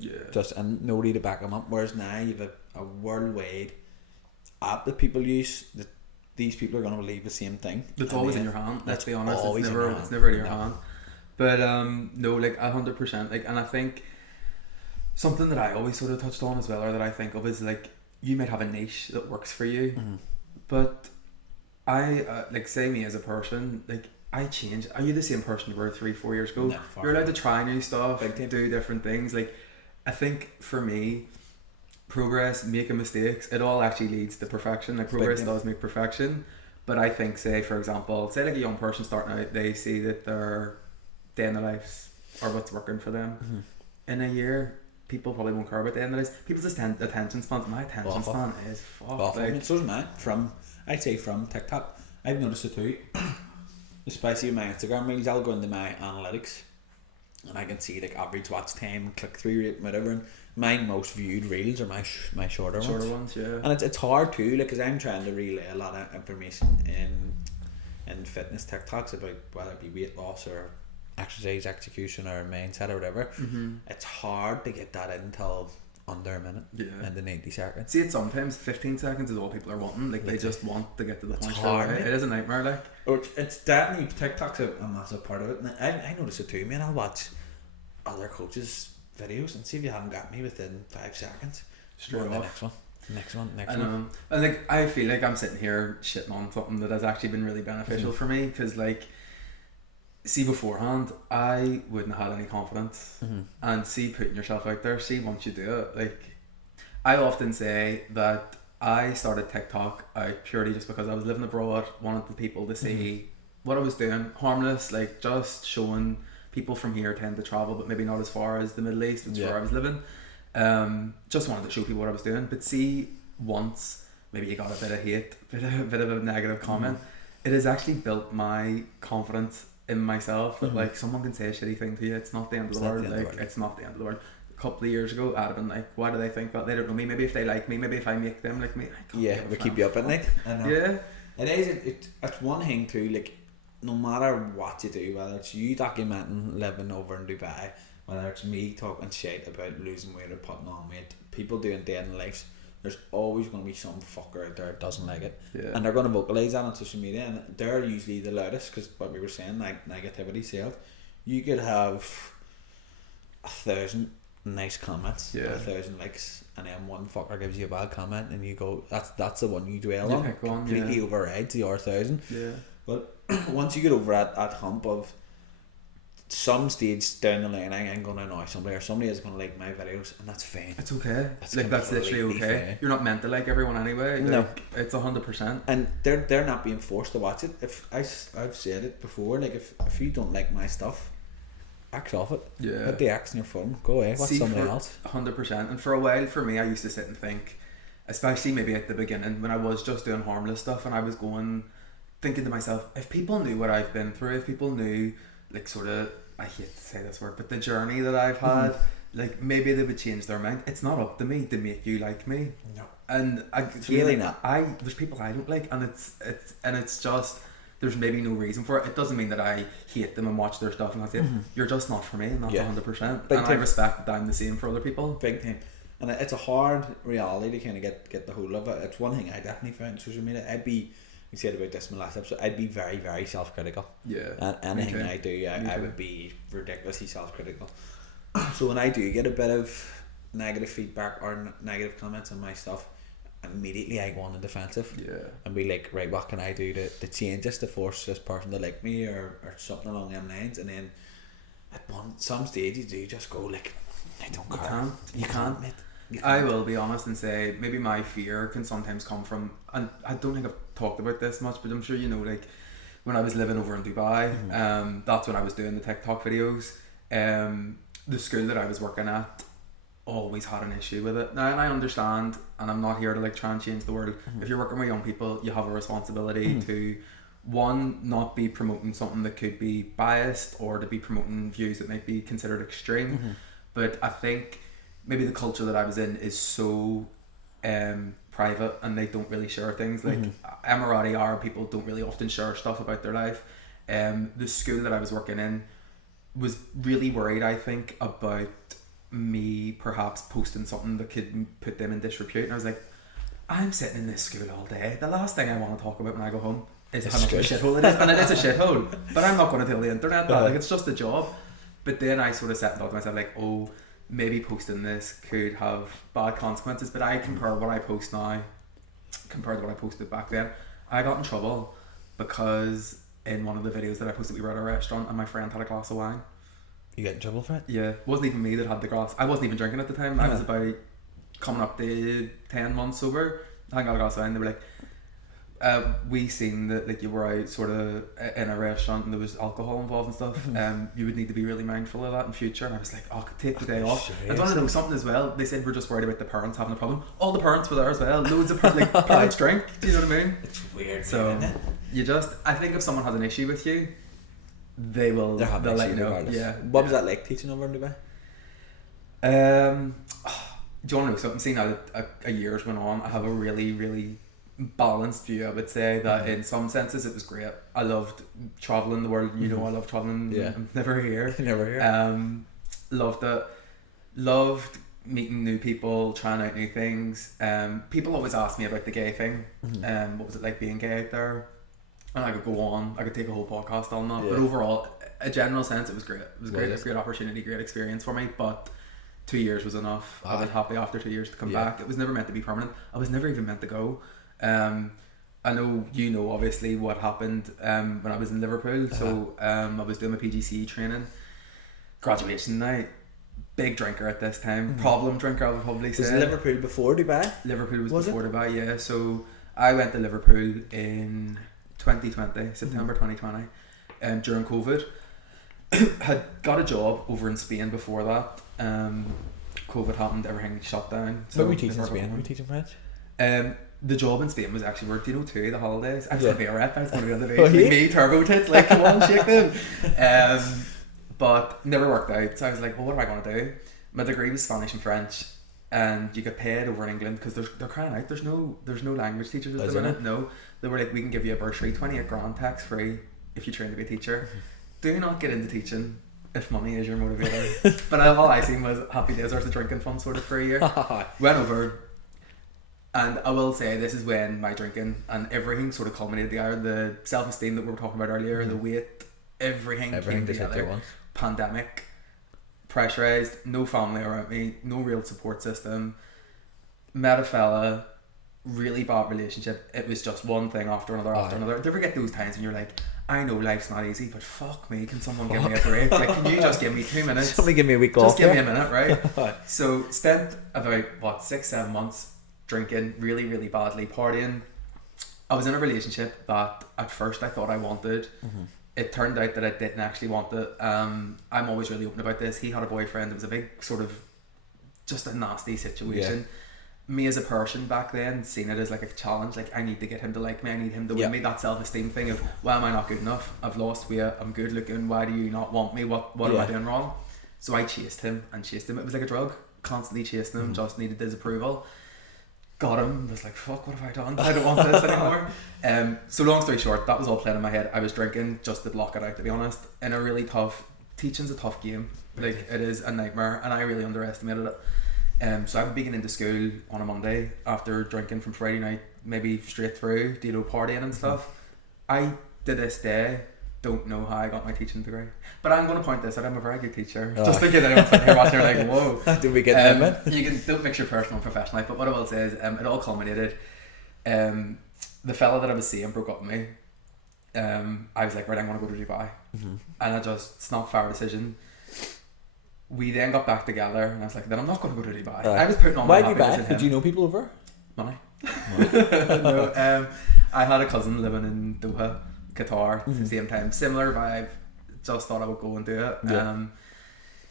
and nobody to back them up, whereas now you've a worldwide app that people use that these people are going to believe the same thing. It's always in your hand. Let's be honest. It's in never in your hand. But no, like 100%. Like, and I think something that I always sort of touched on as well, or that I think of, is like you might have a niche that works for you, but I like, say me as a person, like I change. Are you the same person you were 3-4 years ago? No, you're allowed to try new stuff, do different things. Like I think for me, progress, making mistakes, it all actually leads to perfection. Like progress does make perfection. But I think, say for example, say like a young person starting out, they see that their day in their lives or what's working for them. In a year, people probably won't care about the end of this. People's attention spans. My attention span is fucked. Like, so is mine. I'd say from TikTok, I've noticed it too. Especially with my Instagram reels, I'll go into my analytics and I can see like average watch time, click through rate, whatever. And my most viewed reels are my shorter ones. Yeah. And it's hard too, like, because I'm trying to relay a lot of information in fitness TikToks about whether it be weight loss or exercise execution or mindset or whatever. It's hard to get that in until under a minute, in the 90 seconds. See, it sometimes 15 seconds is all people are wanting. Like they just want to get to the point. Hard, it is a nightmare. Like it's definitely, TikTok's a massive part of it. And I notice it too, man. I'll watch other coaches' videos and see if you haven't got me within 5 seconds. Straight off. Next one. And like I feel like I'm sitting here shitting on something that has actually been really beneficial for me, because like, see, beforehand I wouldn't have had any confidence, and see, putting yourself out there, see, once you do it, like I often say that I started TikTok out purely just because I was living abroad, wanted the people to see what I was doing, harmless, like just showing. People from here tend to travel, but maybe not as far as the Middle East, which is where I was living. Just wanted to show people what I was doing. But see, once maybe you got a bit of hate, bit of a negative comment, it has actually built my confidence in myself that like someone can say a shitty thing to you, it's not the end of the world. Like it's not the end of the world. A couple of years ago, I'd have been like, why do they think that? They don't know me. Maybe if they like me, maybe if I make them like me, we keep you up at night. Yeah, it is. It's one thing too. Like, no matter what you do, whether it's you documenting living over in Dubai, whether it's me talking shit about losing weight or putting on weight, people doing day in their lives, there's always going to be some fucker out there that doesn't like it, Yeah. and they're going to vocalize that on social media, and they're usually the loudest, because what we were saying, like negativity sales. You could have 1,000 nice comments, Yeah. 1,000 likes, and then one fucker gives you a bad comment, and you go, that's the one you dwell You on. pick one, Completely overrides the other 1,000. Yeah. But once you get over that hump of some stage down the line, I ain't going to annoy somebody, or somebody is going to like my videos, and that's fine. It's okay. That's That's literally completely okay. fine. You're not meant to like everyone anyway. No. Like, it's 100%. And they're not being forced to watch it. If I've said it before, like if you don't like my stuff, X off it. Yeah. Put the X in your phone. Go away. Watch somebody else. 100%. And for a while, for me, I used to sit and think, especially maybe at the beginning when I was just doing harmless stuff, and I was thinking to myself, if people knew what I've been through, if people knew, like, sort of, I hate to say this word, but the journey that I've had, like, maybe they would change their mind. It's not up to me to make you like me. No. And It's really not. There's people I don't like, and it's just, there's maybe no reason for it. It doesn't mean that I hate them and watch their stuff and that's it. You're just not for me, and that's 100%. Big and time. I respect that I'm the same for other people. Big time. And it's a hard reality to kind of get the hold of it. It's one thing I definitely found in social media. We said about this in the last episode, I'd be very, very self-critical. Yeah. And anything I do, I would be ridiculously self-critical. So when I do get a bit of negative feedback or negative comments on my stuff, immediately I go on the defensive. Yeah. And be like, right, what can I do to change this, to force this person to like me, or something along them lines. And then at some stage you do just go like, I don't care. You can't. Mate. I will be honest and say maybe my fear can sometimes come from, and I don't think I've talked about this much, but I'm sure you know, like when I was living over in Dubai, that's when I was doing the TikTok videos. The school that I was working at always had an issue with it. Now, and I understand, and I'm not here to like try and change the world. If you're working with young people, you have a responsibility to, one, not be promoting something that could be biased, or to be promoting views that might be considered extreme. But I think maybe the culture that I was in is so private, and they don't really share things. Like Emirati Arab people don't really often share stuff about their life. The school that I was working in was really worried, I think, about me perhaps posting something that could put them in disrepute. And I was like, I'm sitting in this school all day. The last thing I want to talk about when I go home is how much of a shithole it is. And it is a shithole. But I'm not going to tell the internet that. Like, it's just a job. But then I sort of set and thought to myself, like, oh, maybe posting this could have bad consequences. But I compare what I post now compared to what I posted back then. I got in trouble because in one of the videos that I posted, we were at a restaurant and my friend had a glass of wine. You get in trouble for it? Yeah, it wasn't even me that had the glass. I wasn't even drinking at the time. I was about coming up to 10 months sober. I got a glass of wine. They were like, we seen that like you were out sort of in a restaurant and there was alcohol involved and stuff. You would need to be really mindful of that in future. And I was like, oh, take the day off. I want to know something as well. They said we're just worried about the parents having a problem. All the parents were there as well. Loads of parents drink. Do you know what I mean? It's weird. So isn't it? you just, I think if someone has an issue with you, they'll let you know. Regardless. Yeah. What was that like teaching over in Dubai? Do you want to know something? Seeing now that a year's went on, I have a really, really balanced view. I would say that in some senses it was great. I loved traveling the world. You know, I love traveling. Yeah. I'm never here. Never here. Loved it. Loved meeting new people, trying out new things. People always ask me about the gay thing. What was it like being gay out there? And I could go on. I could take a whole podcast on that. Yeah. But overall, a general sense, it was great. It was great. Was it? It was a great opportunity, great experience for me. But 2 years was enough. I was happy after 2 years to come back. It was never meant to be permanent. I was never even meant to go. I know you know obviously what happened when I was in Liverpool. So I was doing my PGCE training, graduation night. Big drinker at this time, problem drinker I would probably say. Was Liverpool before Dubai? Liverpool was before Dubai, yeah. So I went to Liverpool in 2020, September 2020, during COVID. Had got a job over in Spain before that. COVID happened, everything shut down. So were we teaching Spain? Were we teaching French? The job in Spain was actually work. Do you know too, the holidays? I was going to be a rep. I was going to be on the beach. Oh, yeah? Me, turbo tits, like come on, shake them. But never worked out. So I was like, well, what am I going to do? My degree was Spanish and French, and you get paid over in England because they're crying out. There's no language teachers at the minute. No, they were like, we can give you a bursary, 28 grand tax free if you train to be a teacher. Do not get into teaching if money is your motivator. But all I seen was happy days. There's a drinking fund sort of for a year. Went over. And I will say this is when my drinking and everything sort of culminated together. The self-esteem that we were talking about earlier, the weight, everything came together. Pandemic, pressurized, no family around me, no real support system. Met a fella, really bad relationship. It was just one thing after another after another. Do you ever get those times when you're like, I know life's not easy, but fuck me, can someone give me a break? Like, can you just give me 2 minutes? Somebody give me a week just off. Just give me a minute, right? So spent about 6-7 months drinking really, really badly, partying. I was in a relationship that at first I thought I wanted. It turned out that I didn't actually want it. I'm always really open about this. He had a boyfriend. It was a big sort of just a nasty situation. Me as a person back then, seeing it as like a challenge, like I need to get him to like me, I need him to win me. That self-esteem thing of, why am I not good enough? I've lost weight, I'm good looking, why do you not want me? What am I doing wrong? So I chased him. It was like a drug, constantly chasing him, just needed his approval. Got him, was like, fuck, what have I done? I don't want this anymore. So long story short, that was all playing in my head. I was drinking just to block it out, to be honest. In a really tough, teaching's a tough game. Like, it is a nightmare, and I really underestimated it. So I would be getting into school on a Monday after drinking from Friday night, maybe straight through, partying and stuff. I, to this day, don't know how I got my teaching degree. But I'm going to point this out, I'm a very good teacher. Just in case anyone's sitting here watching, like, whoa. Do we get them in? You don't mix your personal and professional life, but what I will say is, it all culminated. The fella that I was seeing broke up with me. I was like, right, I'm going to go to Dubai. And it's not a fair decision. We then got back together, and I was like, then I'm not going to go to Dubai. I was putting on my happiness. Why Dubai? Did you know people over? Money. No, I had a cousin living in Doha, Qatar, at the same time. Similar vibe. Just thought I would go and do it.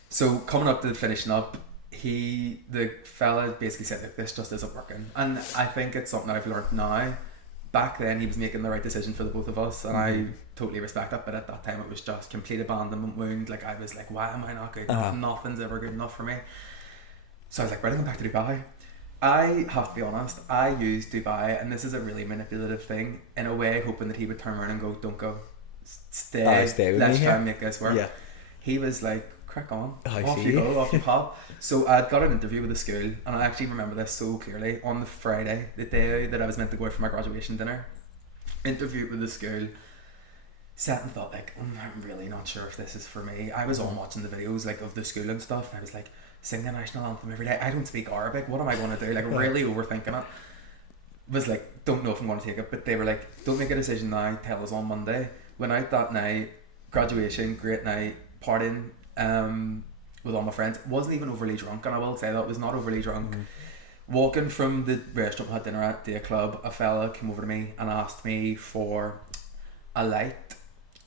So coming up to finishing up, the fella basically said that this just isn't working. And I think it's something that I've learned now. Back then he was making the right decision for the both of us, and I totally respect that, but at that time it was just complete abandonment wound. Like, I was like, why am I not good enough? Nothing's ever good enough for me. So I was like, right, I'm going back to Dubai. I have to be honest, I used Dubai, and this is a really manipulative thing, in a way hoping that he would turn around and go, don't go, stay let's try and make this work. He was like, crack on, off you go, off you pop. So I'd got an interview with the school, and I actually remember this so clearly. On the Friday, the day that I was meant to go out for my graduation dinner, interviewed with the school, sat and thought like, I'm really not sure if this is for me. I was on watching the videos like of the school and stuff, and I was like, sing the national anthem every day. I don't speak Arabic, what am I going to do? Like, really overthinking it. Was like, don't know if I'm going to take it, but they were like, don't make a decision now, tell us on Monday. Went out that night, graduation, great night, partying with all my friends. Wasn't even overly drunk, and I will say that, was not overly drunk. Walking from the restaurant we had dinner at, to a club, a fella came over to me and asked me for a light,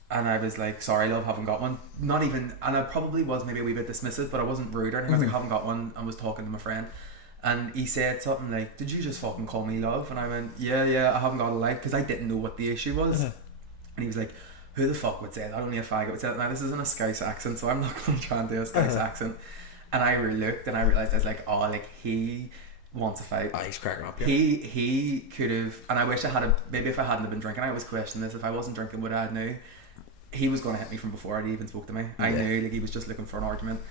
and I was like, sorry love, haven't got one. Not even, and I probably was maybe a wee bit dismissive, but I wasn't rude or anything. I was like, haven't got one, and was talking to my friend, and he said something like, did you just fucking call me love? And I went, yeah, I haven't got a light, because I didn't know what the issue was. And he was like, who the fuck would say that? Only a faggot would say that. Now this isn't a Scouse accent, so I'm not going to try and do a Scouse accent. And I looked and I realised, I was like, oh, like, he wants a fight. He's cracking up, He could have, and I wish I had, maybe if I hadn't have been drinking, I always question this, if I wasn't drinking, would I have knew? He was going to hit me from before he even spoke to me. I knew, like, he was just looking for an argument.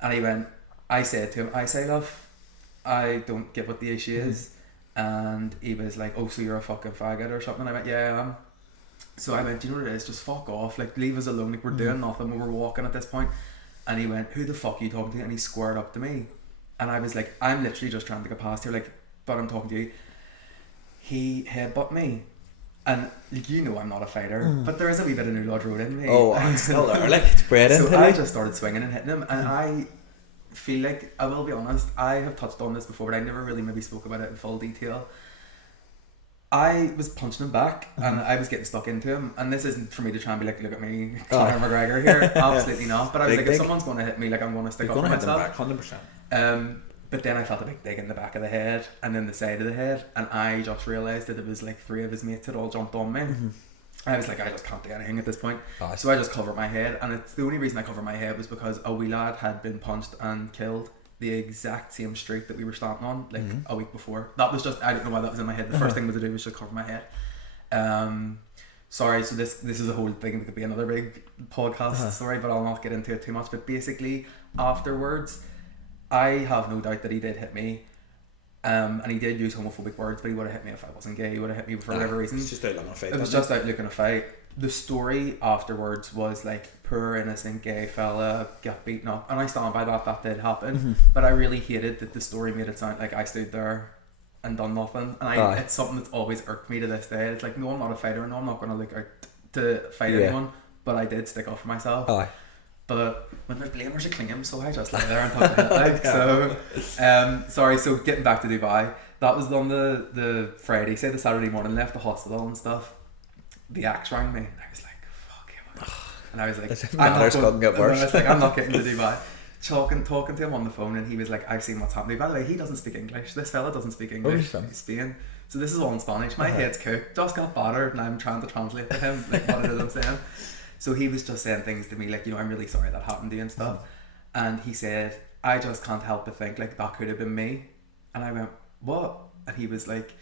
And he went, I said to him, I say, love, I don't get what the issue is. And he was like, oh, so you're a fucking faggot or something? And I went, yeah, I am. So I went, do you know what it is? Just fuck off. Like, leave us alone. Like, we're doing nothing. We were walking at this point. And he went, who the fuck are you talking to? And he squared up to me. And I was like, I'm literally just trying to get past here. Like, but I'm talking to you. He headbutt me. And, like, you know I'm not a fighter. But there is a wee bit of New Lodge Road in me. Oh, I'm still there. Like, it's bred into So I just started swinging and hitting him. And I feel like, I will be honest, I have touched on this before, but I never really maybe spoke about it in full detail. I was punching him back, and I was getting stuck into him, and this isn't for me to try and be like, look at me, Conor McGregor here, absolutely not, but I was like, if someone's going to hit me, like, I'm going to stick up for myself. Back, 100%. But then I felt a big dig in the back of the head, and then the side of the head, and I just realised that it was like 3 of his mates had all jumped on me. I was like, I just can't do anything at this point. So I just covered my head, and it's the only reason I covered my head was because a wee lad had been punched and killed the exact same street that we were standing on, like, a week before. That was just, I don't know why that was in my head. The first thing to do was just cover my head. Sorry, so this is a whole thing that could be another big podcast story, but I'll not get into it too much. But basically, afterwards, I have no doubt that he did hit me. And he did use homophobic words, but he would have hit me if I wasn't gay. He would have hit me for whatever reason. It's just out looking a fight. It was just out looking a fight. The story afterwards was like, poor innocent gay fella got beaten up, and I stand by that. That did happen, but I really hated that the story made it sound like I stood there and done nothing. And it's something that's always irked me to this day. It's like, no, I'm not a fighter. No, I'm not going to look out to fight anyone. But I did stick up for myself. But when there's blamers, you claim, so I just lay there and talk about it. So getting back to Dubai, that was on the Friday, say the Saturday morning, left the hospital and stuff. The ex rang me, and I was like, fuck him. And I was like, I'm not getting to Dubai. Talking to him on the phone, and he was like, I've seen what's happening. By the way, he doesn't speak English. This fella doesn't speak English. He's Spain. So this is all in Spanish. My head's cooked. Just got battered, and I'm trying to translate to him like what it is I'm saying. So he was just saying things to me like, I'm really sorry that happened to you and stuff. And he said, I just can't help but think like that could have been me. And I went, what? And he was like,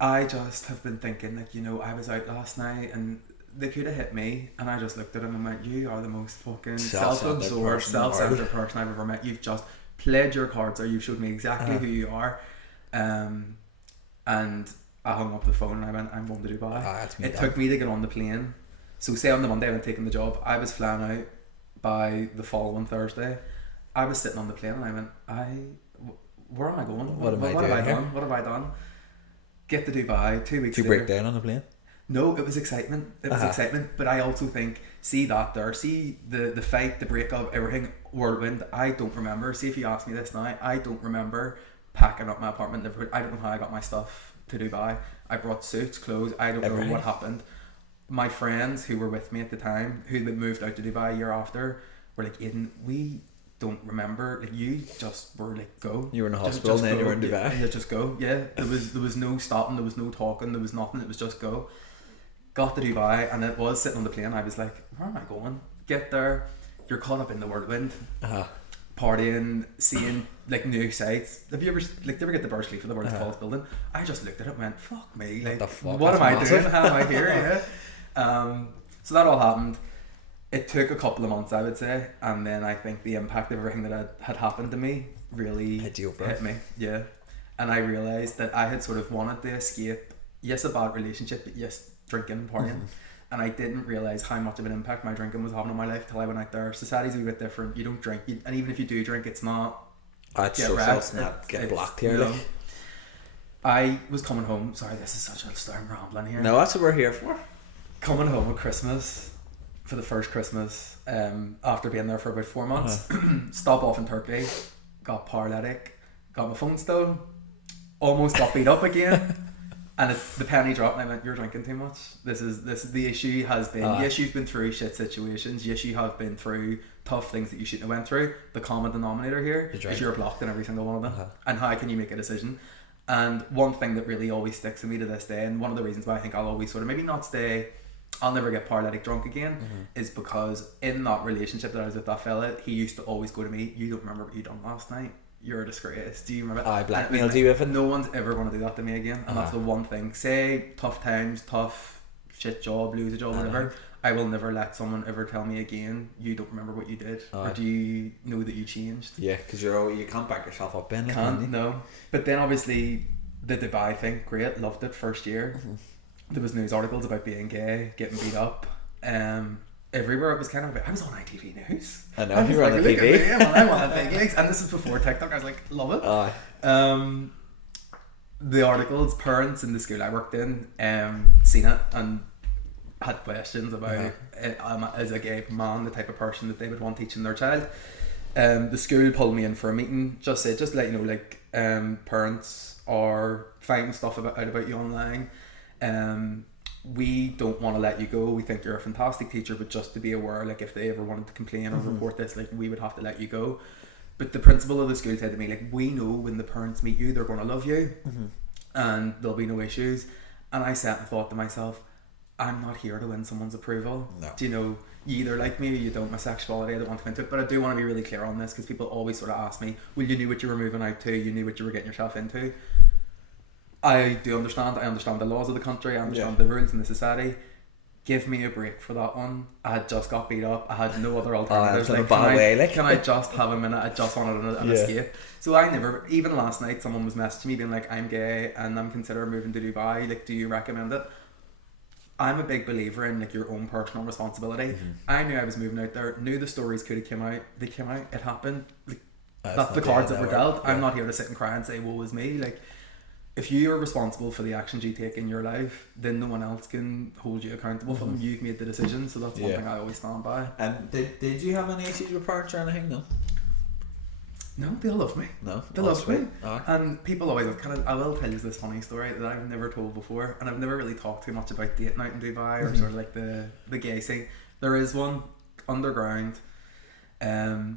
I just have been thinking like, I was out last night and they could have hit me. And I just looked at him and went, you are the most fucking self-absorbed, self-centered person I've ever met. You've just played your cards, or you've showed me exactly who you are. And I hung up the phone and I went, I'm going to Dubai. It took me to get on the plane. So say on the Monday when taking the job, I was flying out by the following Thursday. I was sitting on the plane and I went, where am I going? What have I done? Get to Dubai 2 weeks later. Did you break down on the plane? No, it was excitement. Excitement. But I also think, see the fight, the breakup, everything, whirlwind, I don't remember. See if you ask me this now, I don't remember packing up my apartment. I don't know how I got my stuff to Dubai. I brought suits, clothes, I don't know what happened. My friends who were with me at the time, who had moved out to Dubai a year after, were like, Aodhan, we don't remember. Like, you just were like, go. You were in the hospital and then you were in Dubai. Yeah, just go. Yeah, there was no stopping, there was no talking, there was nothing. It was just go. Got to Dubai, and it was sitting on the plane. I was like, where am I going? Get there, you're caught up in the whirlwind, partying, seeing like new sights. Have you ever get the Burj Khalifa, the world's tallest building? I just looked at it and went, fuck me, like, what am I doing? How am I here? Yeah. So that all happened. It took a couple of months, I would say, and then I think the impact of everything that had happened to me really hit me. Yeah. And I realised that I had sort of wanted to escape, yes, a bad relationship, but yes, drinking and partying. And I didn't realise how much of an impact my drinking was having on my life till I went out there. Society's a wee bit different. You don't drink, and even if you do drink, it's not get blocked here. I was coming home. Sorry, this is such a stern rambling here. No, that's what we're here for. Coming home at Christmas, for the first Christmas, after being there for about 4 months, stop off in Turkey, got paralytic, got my phone stolen, almost got beat up again, and the penny dropped and I went, you're drinking too much. This is the issue has been, yes, you've been through shit situations, yes, you have been through tough things that you shouldn't have went through. The common denominator here is you're blocked in every single one of them. And how can you make a decision? And one thing that really always sticks to me to this day, and one of the reasons why I think I'll always sort of maybe not stay, I'll never get paralytic drunk again, is because in that relationship that I was with that fella, he used to always go to me, you don't remember what you done last night, you're a disgrace, do you remember? I blackmailed you with it. No one's ever going to do that to me again. And that's the one thing. Say tough times, tough shit job, lose a job, whatever, I will never let someone ever tell me again, you don't remember what you did, or do you know that you changed? Yeah, because you can't back yourself up in it. Can't, no. But then obviously the Dubai thing, great, loved it first year. There was news articles about being gay, getting beat up. Everywhere it was kind of about, I was on ITV News. I know, you were on the TV. I'm on the big leagues. And this is before TikTok. I was like, love it. The articles, parents in the school I worked in seen it and had questions about as a gay man, the type of person that they would want teaching their child. The school pulled me in for a meeting, just said, just let you know, like, parents are finding stuff about you online. We don't want to let you go. We think you're a fantastic teacher, but just to be aware, like, if they ever wanted to complain or report this, like, we would have to let you go. But the principal of the school said to me, like, we know when the parents meet you, they're going to love you, and there'll be no issues. And I sat and thought to myself, I'm not here to win someone's approval. No. Do you know, you either like me or you don't. My sexuality, I don't want to go into it, but I do want to be really clear on this, because people always sort of ask me, well, you knew what you were moving out to, you knew what you were getting yourself into. I do understand. I understand the laws of the country. I understand the rules in the society. give me a break for that one. I had just got beat up. I had no other alternatives. In a bad way, like. Can I just have a minute? I just wanted an escape. So I never, even last night, someone was messaging me being like, I'm gay and I'm considering moving to Dubai. Like, do you recommend it? I'm a big believer in like your own personal responsibility. I knew I was moving out there. Knew the stories could have came out. They came out. It happened. Like, that's the cards that were dealt. I'm not here to sit and cry and say, woe is me. Like, if you are responsible for the actions you take in your life, then no one else can hold you accountable for them. You've made the decision, so that's one thing I always stand by. And did you have any issues with parents or anything? No. No, they love me. No, they love me. And people always I will tell you this funny story that I've never told before, and I've never really talked too much about dating out in Dubai or sort of like the gay scene. There is one underground. I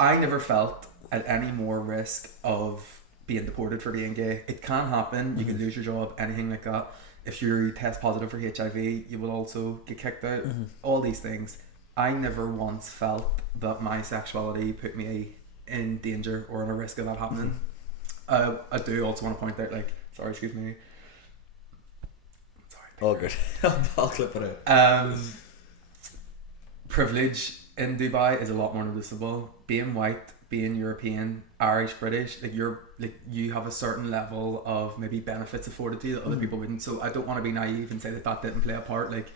never felt at any more risk of being deported for being gay. It can happen. You can lose your job, anything like that. If you test positive for HIV, you will also get kicked out. All these things. I never once felt that my sexuality put me in danger or in a risk of that happening. I do also want to point out, like, sorry, excuse me. Sorry. All good. I'll clip it out. Privilege in Dubai is a lot more noticeable. Being white, being European, Irish, British, you have a certain level of maybe benefits afforded to you that other people wouldn't. So I don't want to be naive and say that didn't play a part. Like,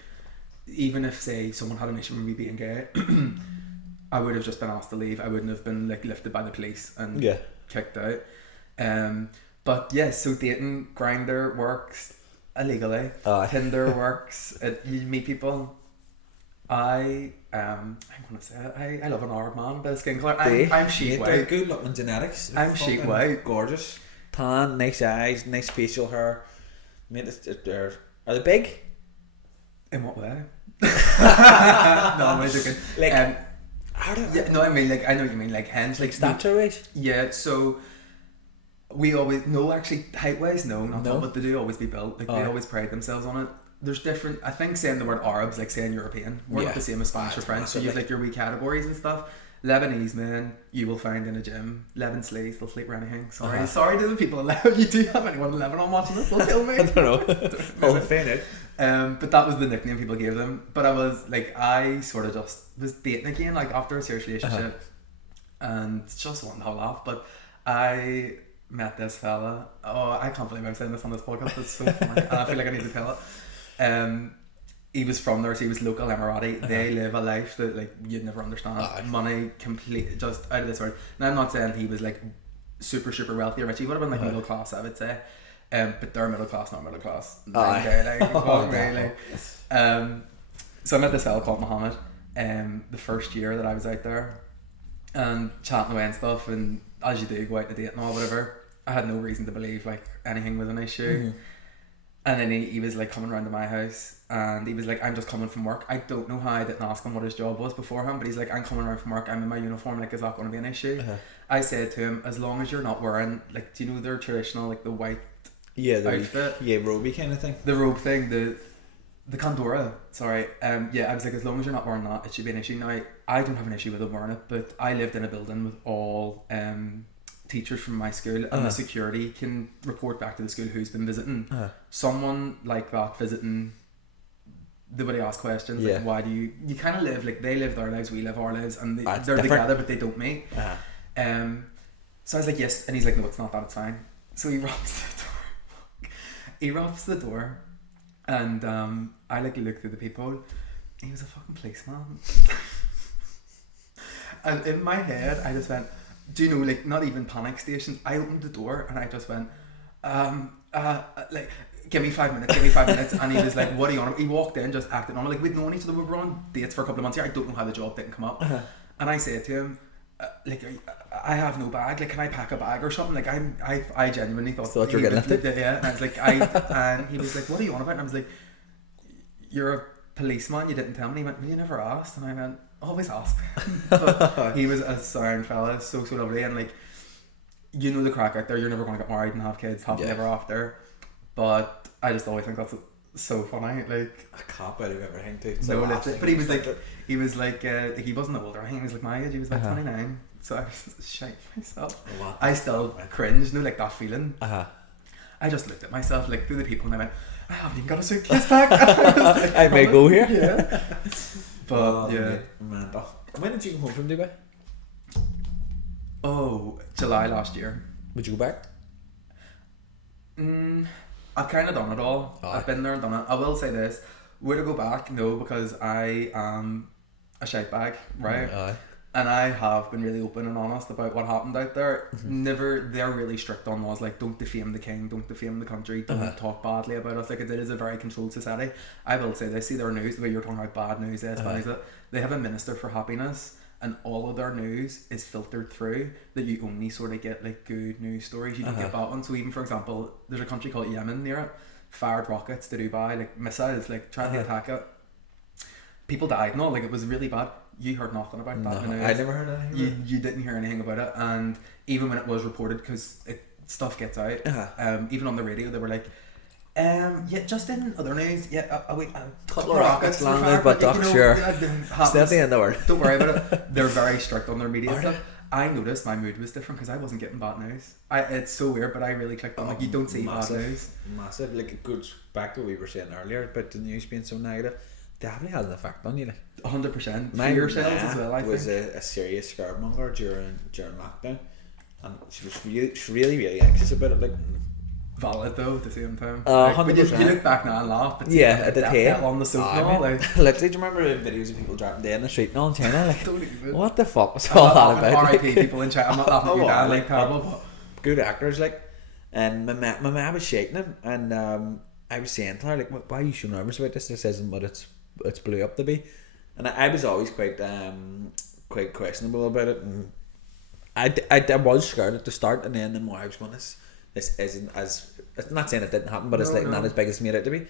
even if, say, someone had an issue with me being gay, I would have just been asked to leave. I wouldn't have been like lifted by the police and kicked out. But yeah, so dating, Grindr works illegally. Tinder works. You meet people. I'm gonna say it. I love an Arab man, bit of skin colour. I'm sheet white. Good looking genetics. I'm sheet white. Gorgeous. Tan, nice eyes, nice facial hair. Mate, are they big? In what way? No, I'm only joking. Like, no, I mean, like, I know what you mean, like hens, like stature wise. Yeah, so we always actually height wise, not that, but they do always be built. Like they always pride themselves on it. There's different. I think saying the word Arab's like saying European. We're not the same as Spanish or French. So you have like your wee categories and stuff. Lebanese men you will find in a gym. Leban slaves, they'll sleep or anything. Sorry to the people in Lebanon. You do have anyone in Lebanon watching this? They'll kill me. I don't know. I'll find it. But that was the nickname people gave them. But I sort of just was dating again, like after a serious relationship, and just wanted to have a laugh. But I met this fella. Oh, I can't believe I'm saying this on this podcast. It's so funny, and I feel like I need to tell it. He was from there, so he was local Emirati. They live a life that like you'd never understand. Money, complete, just out of this world. Now I'm not saying he was like super wealthy or rich. He would have been like middle class, I would say. But they're middle class, not middle class. So I met this fella called Mohammed. The first year that I was out there, and chatting away and stuff, and as you do, go out to date and all whatever. I had no reason to believe like anything was an issue. And then he was like coming around to my house, and he was like, I'm just coming from work. I don't know how I didn't ask him what his job was beforehand, but he's like, I'm coming around from work, I'm in my uniform, like, is that going to be an issue? I said to him, as long as you're not wearing, like, do you know their traditional, like, the white outfit? Roby kind of thing. The robe thing, the Kandora, sorry. I was like, as long as you're not wearing that, it should be an issue. Now, I don't have an issue with him wearing it, but I lived in a building with all teachers from my school, and the security can report back to the school who's been visiting. Someone like that visiting, they would ask questions like, why do you kind of live like they live their lives, we live our lives, and they're different together but they don't meet. So I was like, yes, and he's like, no, it's not that, it's fine. So he robs the door and I like look through the people. He was a fucking policeman. And in my head I just went, do you know, like, not even panic stations. I opened the door and I just went, like, give me 5 minutes. And he was like, what are you on? He walked in just acting on, like, we'd known each other, we were on dates for a couple of months here. I don't know how the job didn't come up. And I said to him, like, I have no bag, like, can I pack a bag or something? Like, I genuinely thought you were getting lifted. Yeah, and I was like, and he was like, what are you on about? And I was like, you're a policeman, you didn't tell me. He went, well, you never asked. And I went, always ask. But he was a sound fella, so lovely, and like, you know the crack out there, you're never going to get married and have kids happily ever after. But I just always think that's so funny, like a cop out of everything too. No, but he was like he wasn't older or anything, he was like my age, he was like 29. So I was shite myself. I still cringe, like that feeling. I just looked at myself like through the people and I went, I haven't even got a suitcase back. I may go here. Yeah. But yeah. Man, when did you come home from Dubai? Oh, July last year. Would you go back? I've kind of done it all. I've been there and done it. I will say this: would I go back? No, because I am a shite bag, right? And I have been really open and honest about what happened out there. They're really strict on laws like don't defame the king, don't defame the country, don't talk badly about us. Like it is a very controlled society. I will say this: see their news, the way you're talking about bad news, they have a minister for happiness. And all of their news is filtered through that you only sort of get like good news stories. You don't get bad ones. So even for example, there's a country called Yemen near it, fired rockets to Dubai, like missiles, like trying to attack it. People died and all, like it was really bad. You heard nothing about that. No, I never heard anything. You didn't hear anything about it, and even when it was reported, because stuff gets out, even on the radio they were like, yeah, just in other news, a couple of rockets landed, but sure, still the end of the world. Don't worry about it. They're very strict on their media stuff. I noticed my mood was different because I wasn't getting bad news. It's so weird, but I really clicked on like you don't see bad news. Massive, like it goes back to what we were saying earlier about the news being so negative. Definitely has an effect on you, like 100%. For yourselves as well. I was think. A serious scaremonger during lockdown, and she was really anxious about it, like. Valid though at the same time. 100%. You look back now and laugh, but at the tail on the sofa. Literally, do you remember the videos of people dropping dead in the street and all in China? Like, what the fuck was all that about? R.I.P. people in China. I'm not laughing at you, Dan. Like terrible, but good actors, like. And my man was shaking him, and I was saying to her, like, why are you so nervous about this? This isn't what it's blew up to be. And I was always quite questionable about it, and I was scared at the start, and then the more I was going, this isn't as, it's not saying it didn't happen, but it's not as big as it's made out to be.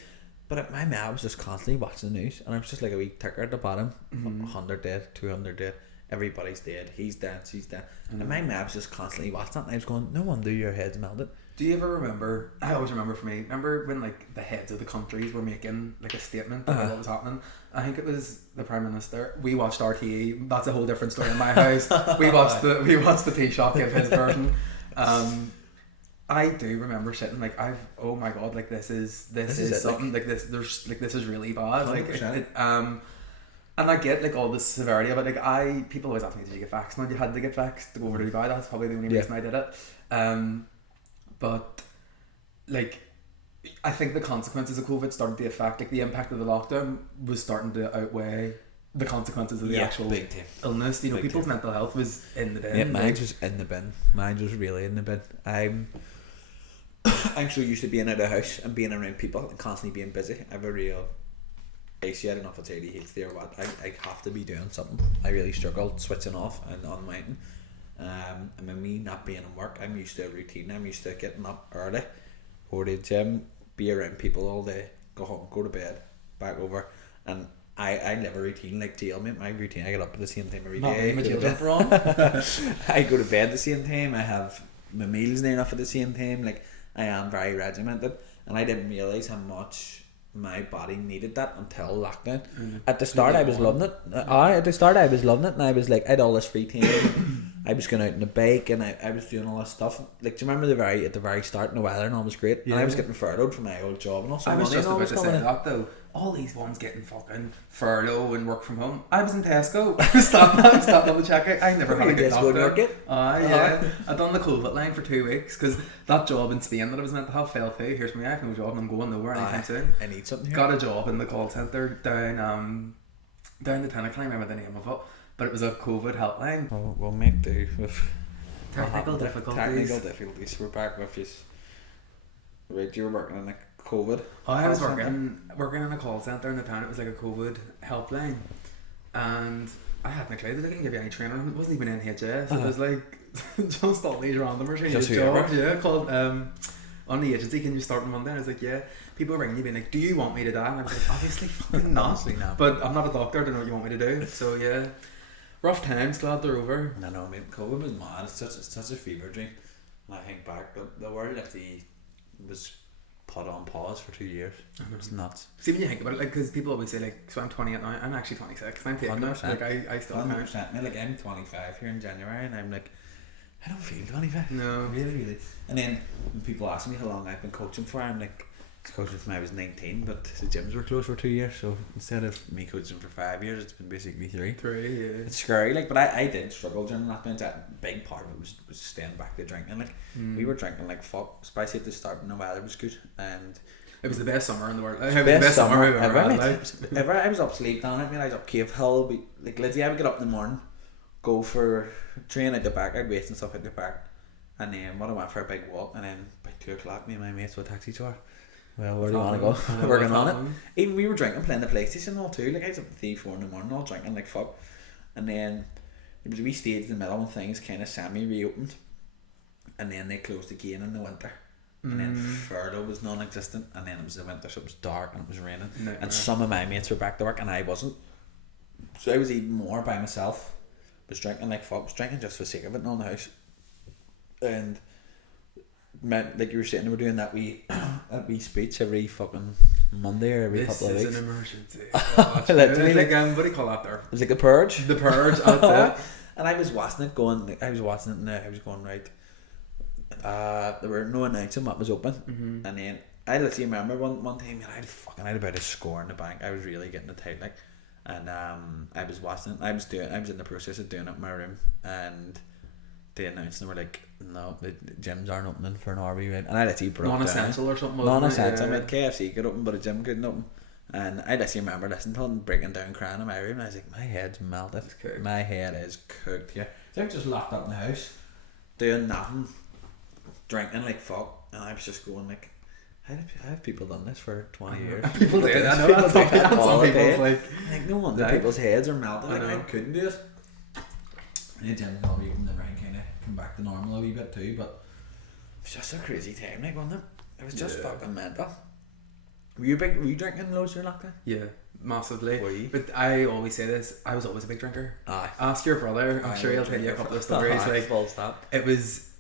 But my mum was just constantly watching the news, and I was just like a wee ticker at the bottom. 100 dead, 200 dead, everybody's dead, he's dead, she's dead. And my mum was just constantly watching it, and I was going, no wonder your head's melted. Do you ever remember, I always remember for me, remember when like the heads of the countries were making like a statement about what was happening? I think it was the Prime Minister. We watched RTE, that's a whole different story in my house. We watched the Taoiseach give his version. I do remember sitting like oh my god, like this is something like this. There's like this is really bad. 100%. Like and I get like all the severity of it. Like people always ask me, did you get vaxxed? No, you had to get vaxxed to go over to Dubai. That's probably the only reason I did it. But like I think the consequences of COVID started to affect, like the impact of the lockdown was starting to outweigh the consequences of the actual illness. You know, people's mental health was in the bin. Yeah, mine was in the bin. Mine was really in the bin. I'm so used to being out of the house and being around people and constantly being busy. I have a real issue. I don't know if it's ADHD or what. I have to be doing something. I really struggled switching off and unwinding. And with me not being in work, I'm used to a routine. I'm used to getting up early, go to the gym, be around people all day, go home, go to bed, back over, and I live a routine like Jill. My routine, I get up at the same time every day. I go to bed at the same time. I have my meals near enough at the same time. Like I am very regimented, and I didn't realise how much my body needed that until lockdown. At the start, I was loving it. At the start, I was loving it, and I was like, I had all this free time. I was going out on the bike, and I was doing all this stuff. Like, do you remember at the very start, and the weather and all was great? Yeah. And I was getting furloughed from my old job, and also I was just about to say that though. All these ones getting fucking furlough and work from home. I was in Tesco. I was standing on the checkout. I never had to get lockdown. I done the COVID line for 2 weeks because that job in Spain that I was meant to have fell through. Here's me, I have no job and I'm going nowhere anytime soon. I need something here. Got a job in the call centre down the town. I can't remember the name of it, but it was a COVID helpline. We'll make do with technical difficulties. We're back with you. Right, you were working on COVID. I was working in a call centre in the town. It was like a COVID helpline, and I had no clue. They didn't give you any training. It wasn't even NHS. It was like just all these random jobs. Yeah, called on the agency. Can you start on Monday? And I was like, yeah. People were ringing you being like, do you want me to die? And I was like, obviously fucking not. But I'm not a doctor. I don't know what you want me to do. So yeah, rough times. Glad they're over. No, I mean COVID was mad. It's such a fever dream. And I think back, the world actually was put on pause for 2 years. It's nuts. See, when you think about it, like, because people always say like, so I'm 28 now. I'm actually 26. I'm taking it. Like I still 100%. Like I'm 25 here in January, and I'm like, I don't feel 25. No, really. And then when people ask me how long I've been coaching for, I'm like, was coaching from I was 19, but the gyms were closed for 2 years, so instead of me coaching for 5 years, it's been basically 3. Yeah. It's scary, like, but I did struggle during that time. That big part of it was staying back to drinking. Like, we were drinking like fuck, especially at the start when the weather was good, and it was the best summer in the world. It was the best summer ever. I was up Sleep Down. I was up Cave Hill. Like Lizzie, I would get up in the morning, go for train at the back. I'd waste and stuff at the back, and then I went for a big walk, and then by 2 o'clock, me and my mates would taxi to her. Well, where do you want to go? Working on it. Even we were drinking, playing the PlayStation and all too. Like I was up at 3, 4 in the morning, all drinking like fuck. And then there was a wee stage in the middle when things kind of semi-reopened, and then they closed again in the winter. And then furlough was non-existent, and then it was the winter, so it was dark and it was raining. And some of my mates were back to work, and I wasn't. So I was eating more by myself. Was drinking like fuck. Was drinking just for the sake of it, not in the house. And like you were saying, we were doing that wee speech every fucking Monday or every couple of weeks. This is an emergency. Literally, like what do you call that there? It was like the purge. The purge. That's it. And I was watching it, and I was going right. There were no announcing what was open, and then I literally remember one time I had about a score in the bank. I was really getting it tight, like, and I was watching it. I was in the process of doing it in my room, and they announced and were like, no, the gyms aren't opening for an RV, right? And I literally broke non-essential down. Or something. Non-essential. I mean, KFC could open, but a gym couldn't open. And I literally remember listening to it and breaking down, crying in my room. And I was like, my head's melted. My head is cooked. Yeah, so I was just locked up in the house, doing nothing, drinking like fuck, and I was just going like, how have people done this for 20 years? People did. I know that's some people's like no wonder people's heads are melted. Like I couldn't do it. And the gyms all reopened, everything kind of come back to normal a wee bit too, but it was just a crazy time, like, wasn't it? It was just fucking mental. Were you drinking loads during lockdown? Yeah, massively. Were you? But I always say this, I was always a big drinker. Aye. Ask your brother, I'm sure he'll tell you a couple of stories. Like, full stop. It was,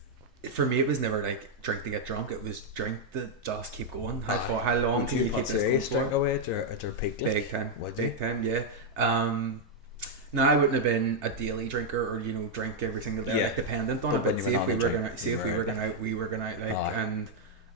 for me, it was never like drink to get drunk. It was drink to just keep going. How long can you keep this going for? Drink away at your peak? Big time. Big time, yeah. No, I wouldn't have been a daily drinker or drink every single day, like dependent on it. But see if we were going out, we were going out, like, and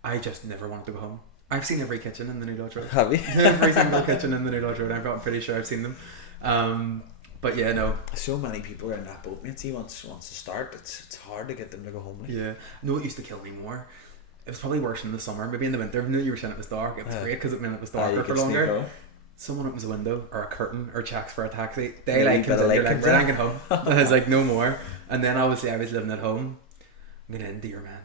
I just never wanted to go home. I've seen every kitchen in the New Lodge Road. Have you? Every single kitchen in the New Lodge Road. I'm pretty sure I've seen them. But yeah, no. So many people are in that boat, mate. See, once to start, it's hard to get them to go home. Like. Yeah. No, it used to kill me more. It was probably worse in the summer. Maybe in the winter. You were saying it was dark. It was great because it meant it was darker for longer. Someone opens a window or a curtain or checks for a taxi. Daylight comes in, you're like, we're hanging home. I was like, no more. And then obviously I was living at home. I'm going into your man.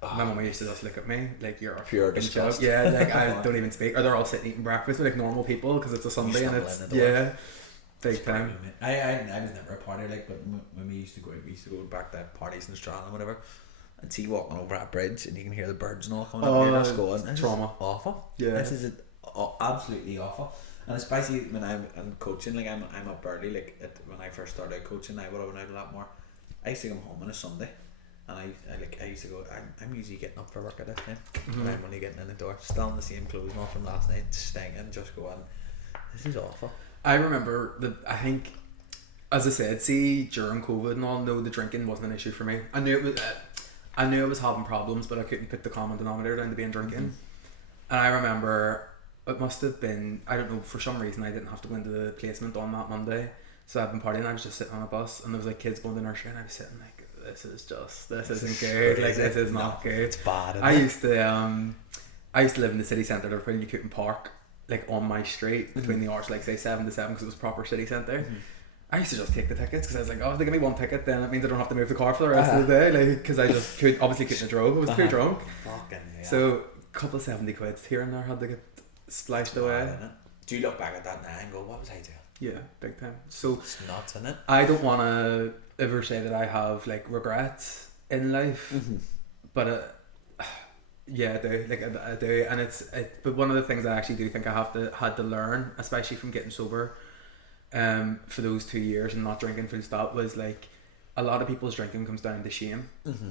My mum used to just look at me like you're a pure disgust. Yeah, like I don't even speak. Or they're all sitting eating breakfast with like normal people because it's a Sunday and it's big time. I was never a party like, but when we used to go back to parties in Australia and whatever, and see walking over that bridge and you can hear the birds and all coming up here. That's going. It's trauma. Awful. Yeah. This is absolutely awful. And especially when I'm coaching, like I'm up early. Like when I first started coaching, I would have went out a lot more. I used to come home on a Sunday. And I used to go. I'm usually getting up for work at this time. And I'm only getting in the door, still in the same clothes, not from last night, stinking, just going. This is awful. I remember that. I think, as I said, see during COVID and all, no, the drinking wasn't an issue for me. I knew it was. I knew I was having problems, but I couldn't put the common denominator down to being drinking. And I remember it must have been, I don't know, for some reason I didn't have to go into the placement on that Monday, so I'd been partying. I was just sitting on a bus, and there was like kids going to nursery, and I was sitting like, this isn't good. Like this is not good. It's bad. I used to live in the city centre of Prince Newton Park, like on my street between the hours, like say 7 to 7, because it was proper city centre. I used to just take the tickets because I was like, oh, if they give me one ticket, then it means I don't have to move the car for the rest of the day, like, because I just couldn't have drove. I was too drunk. Fucking hell. So a couple of 70 quids here and there had to get splashed away. Do you look back at that now and go, what was I doing? Yeah, big time. So it's nuts, isn't it? I don't want to ever say that I have like regrets in life, but yeah, I do. Like I do, and but one of the things I actually do think I had to learn, especially from getting sober, for those 2 years and not drinking full stop, was like a lot of people's drinking comes down to shame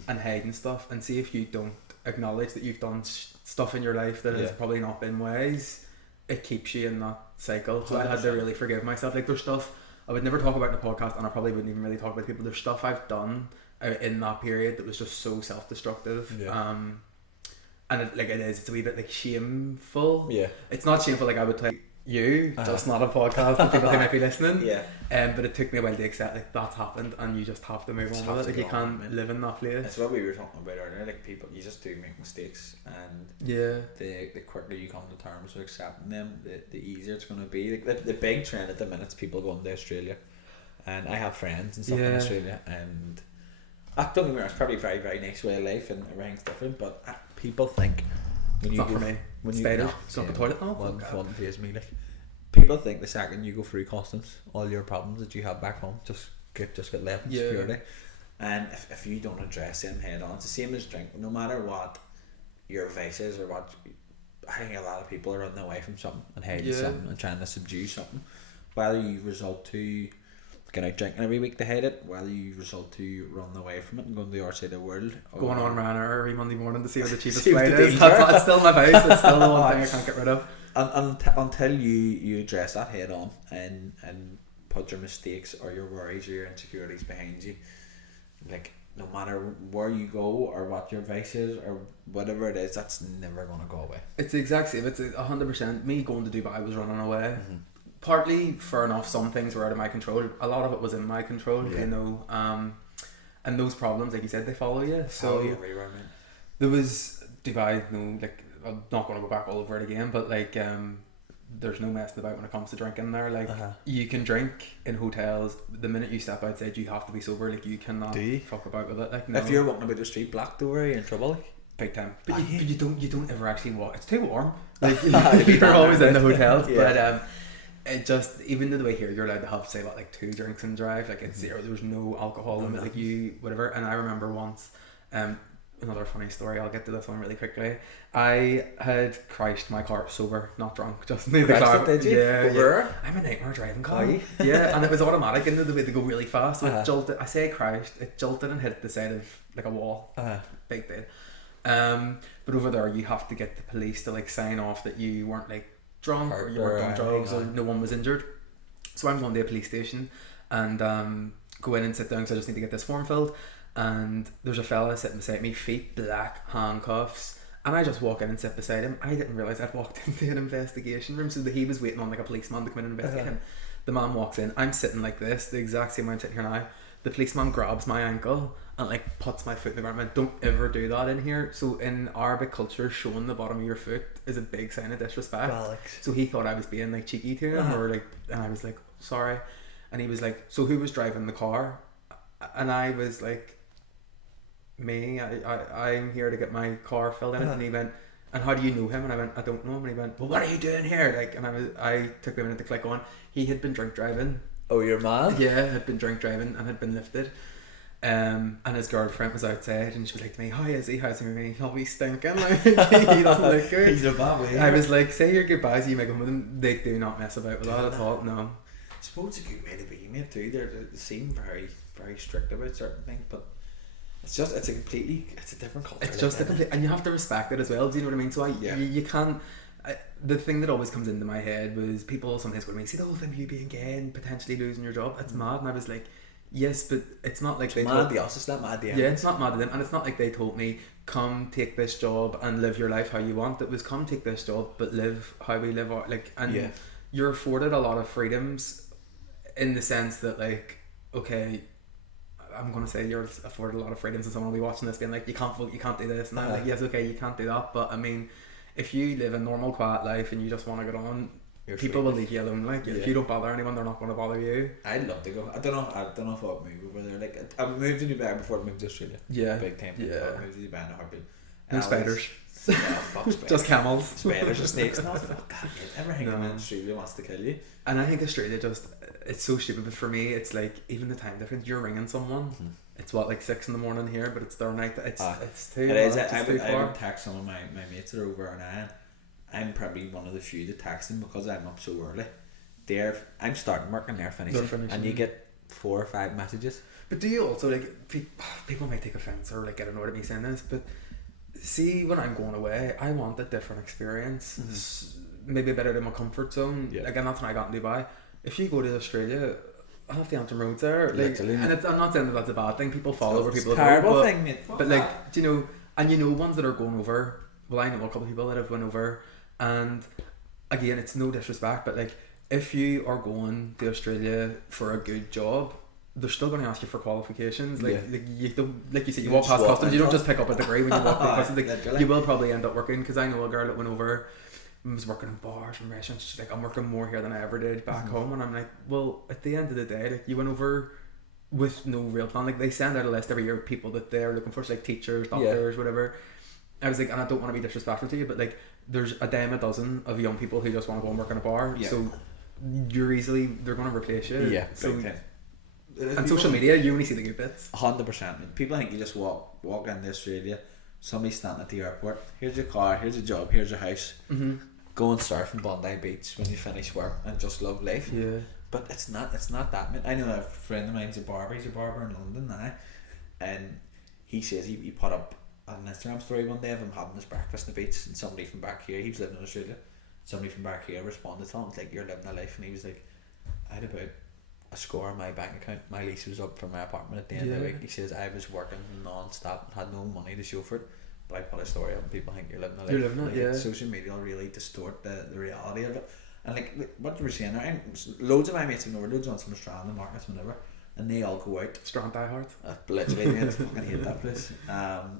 and hiding stuff, and see if you don't acknowledge that you've done stuff in your life that has probably not been wise, it keeps you in that cycle. So 100%. I had to really forgive myself. Like there's stuff I would never talk about in the podcast, and I probably wouldn't even really talk about people. There's stuff I've done in that period that was just so self-destructive. and it's a wee bit like shameful. Yeah. It's not shameful, like I would tell you, just not a podcast for people who might be listening. Yeah. But it took me a while to accept like that's happened, and you just have to move on with it. Like you can't live in that place. It's what we were talking about earlier. Like people, you just do make mistakes, and the quicker you come to terms with accepting them, the easier it's going to be. Like the big trend at the minute is people going to Australia, and I have friends and stuff in Australia, and don't get me wrong, it's probably a very, very nice way of life, and everything's different. But people think when it's you not for me. When Spiders, it's not the toilet. One phase me like. People think the second you go through customs, all your problems that you have back home just get left in security. And if you don't address them head on, it's the same as drink. No matter what your vice is or what, I think a lot of people are running away from something and hiding something and trying to subdue something. Whether you result to going out drinking every week to hide it, whether you result to running away from it and going to the other side of the world, going on Ryanair every Monday morning to see what the cheapest flight is. That's still my vice. It's still the one thing I can't get rid of. Until you address that head on and put your mistakes or your worries or your insecurities behind you, like no matter where you go or what your vice is or whatever it is, that's never going to go away. It's the exact same. It's 100%. Me going to Dubai was running away. Partly, fair enough, some things were out of my control. A lot of it was in my control, you know. And those problems, like you said, they follow you. So everywhere, man. There was Dubai, like I'm not going to go back all over it again, but like there's no messing about when it comes to drinking there. Like you can drink in hotels. The minute you step outside, you have to be sober. Like you cannot fuck about with it. Like no. If you're walking about the street black door, are you in trouble? Like? Big time. But you don't ever actually walk. It's too warm. Like you're always in the hotels. But it just, even the way here you're allowed to have say like 2 drinks and drive. Like it's zero. There's no alcohol limit. Like you whatever. And I remember once. Another funny story, I'll get to this one really quickly. I had crashed my car sober, not drunk, just in the car. Did you? Yeah. I'm a nightmare driving car. Yeah, and it was automatic, and the way they go really fast. So it jolted. I say it crashed, it jolted and hit the side of like a wall. Big deal. But over there, you have to get the police to like sign off that you weren't like drunk or you weren't on drugs or no one was injured. So I'm going to a police station and go in and sit down because I just need to get this form filled. And there's a fella sitting beside me, feet black, handcuffs, and I just walk in and sit beside him. I didn't realise I'd walked into an investigation room, so that he was waiting on like a policeman to come in and investigate him. The man walks in, I'm sitting like this, the exact same way I'm sitting here now. The policeman grabs my ankle and like puts my foot in the ground and went, don't ever do that in here. So in Arabic culture, showing the bottom of your foot is a big sign of disrespect. Alex. So he thought I was being like cheeky to him or like, and I was like, sorry. And he was like, so who was driving the car? And I was like, me, I'm here to get my car filled in. And he went, and how do you know him? And I went, I don't know him. And he went, well, what are you doing here? Like, and I took a minute to click on. He had been drink driving. Oh, you're mad? Yeah, had been drink driving and had been lifted. And his girlfriend was outside and she was like to me, how is he? How's he with me? He'll be stinking. Like, he doesn't look good. He's a bad way. I was like, say your goodbyes, you make him with him. They do not mess about with that at all. No. I suppose it's a good way to be, mate, too. They seem very, very strict about certain things, but it's a different culture. It's just a complete, and you have to respect it as well. Do you know what I mean? So you can't. The thing that always comes into my head was people sometimes go to me, see the whole thing of you being gay and potentially losing your job. It's mad, and I was like, yes, but it's not like it's mad to us. It's not mad to them. Yeah, it's not mad to them, and it's not like they told me, come take this job and live your life how you want. It was come take this job, but live how we live our like. And you're afforded a lot of freedoms, in the sense that like, okay, I'm going to say you're afforded a lot of freedoms and someone will be watching this being like, you can't vote, you can't do this. And I'm like, yes, okay, you can't do that. But I mean, if you live a normal, quiet life and you just want to get on, people will leave you alone. Like, if you don't bother anyone, they're not going to bother you. I'd love to go. I don't know if I'd move over there. Like, I moved to Dubai before I moved to Australia. Yeah. Big time. Yeah. I moved to Dubai in a heartbeat. No spiders. Fuck spiders. Just camels. Spiders and snakes. No, fuck that. Everything in Australia wants to kill you. And I think Australia just, it's so stupid, but for me it's like, even the time difference, you're ringing someone, it's what, like 6 a.m. here, but it's their night. It's too I would text some of my mates that are over an hour. I'm probably one of the few that text them because I'm up so early. I'm starting work and they're finishing. And you get 4 or 5 messages. But do you also, like, people might take offence or like get annoyed at me saying this, but see, when I'm going away, I want a different experience. Maybe a bit out of my comfort zone. Like, I'm not saying I got in Dubai. If you go to Australia, I have the Aodhan roads there. Like, and I'm not saying that that's a bad thing. People follow where people go. Terrible thing, mate. But like, do you know, and you know ones that are going over well, I know a couple of people that have went over, and again, it's no disrespect, but like, if you are going to Australia for a good job, they're still going to ask you for qualifications. Like, like you don't, like you said, you walk past customs. You don't just pick up a degree when you walk past customs. Like, you will probably end up working. Because I know a girl that went over, and was working in bars and restaurants. She's like, I'm working more here than I ever did back home. And I'm like, well, at the end of the day, like, you went over with no real plan. Like, they send out a list every year of people that they're looking for, so like teachers, doctors, whatever. I was like, and I don't want to be disrespectful to you, but like, there's a dime a dozen of young people who just want to go and work in a bar. So they're going to replace you. Yeah. So, and social media, you only see the good bits. 100%. People think you just walk into Australia, somebody's standing at the airport, here's your car, here's a job, here's your house, go and surf in Bondi Beach when you finish work and just love life. But it's not that. I know a friend of mine's a barber. He's a barber in London now, and he says he put up an Instagram story one day of him having his breakfast on the beach, and somebody from back here, he was living in Australia, somebody from back here responded to him, it's like, you're living a life. And he was like, I had about a score in my bank account. My lease was up for my apartment at the end of the week. He says, I was working non-stop, had no money to show for it, but I put a story up and people think you're living a life. You're living it, Social media will really distort the reality of it. And like what you were saying there, loads of my mates have over, loads of from Strand and Marcus, whatever, and they all go out. Strand Die Hard. Literally, I fucking hate that place.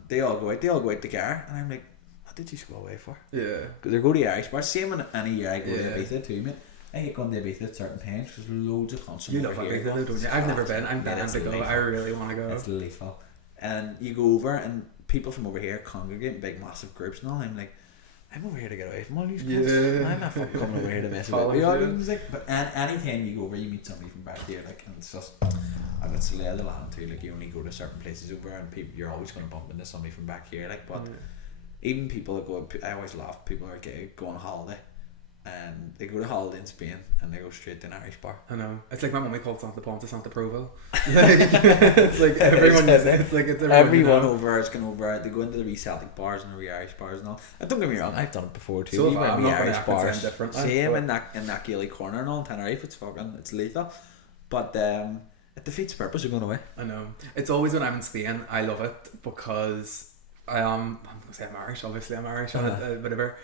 They all go out to Gar, and I'm like, what did you go away for? Yeah. Because they go to the Irish bar. Same in any year I go to Ibiza too, mate. I hate going to Ibiza at certain times because loads of concerts. You love Ibiza, don't you? I've never been. I'm dying to go. Lethal. I really want to go. It's lethal. And you go over, and people from over here congregate in big, massive groups and all. I'm like, I'm over here to get away from all these guys. I'm not fucking coming over here to mess with you. But anytime you go over, you meet somebody from back here, like, and it's just, and it's the lay of the land too. Like, you only go to certain places over, and people, you're always going to bump into somebody from back here. Like, but even people that go, I always laugh. People are go on holiday, and they go to holiday in Spain, and they go straight to an Irish bar. I know. It's like my mummy called Santa Ponta Santa Provo. It's like everyone. It's like it's everyone over is going over. They go into the wee Celtic bars and the wee Irish bars and all. And don't get me wrong, I've done it before too. So even I'm wee not Irish bars, same in that Gaelic corner and all in Tenerife. It's lethal, but it defeats the purpose of going away. I know. It's always when I'm in Spain, I love it because I'm going to say I'm Irish. Obviously, I'm Irish. Whatever.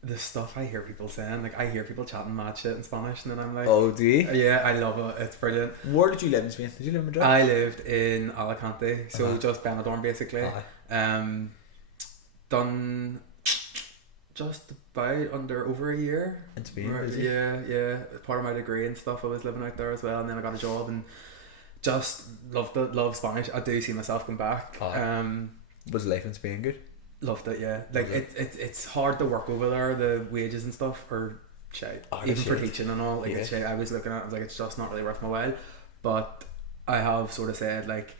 The stuff I hear people saying, like, I hear people chatting mad shit in Spanish, and then I'm like, oh, do you? Yeah, I love it. It's brilliant. Where did you live in Spain? Did you live in Madrid? I lived in Alicante, so just Benidorm basically. Done just about over a year in Spain. Yeah. Part of my degree and stuff, I was living out there as well, and then I got a job and just love Spanish. I do see myself going back. Was life in Spain good? Loved it, yeah. Like it's hard to work over there. The wages and stuff are shit. Even for teaching and all, like it's shit. I was looking at it, I was like, it's just not really worth my while. But I have sort of said, like,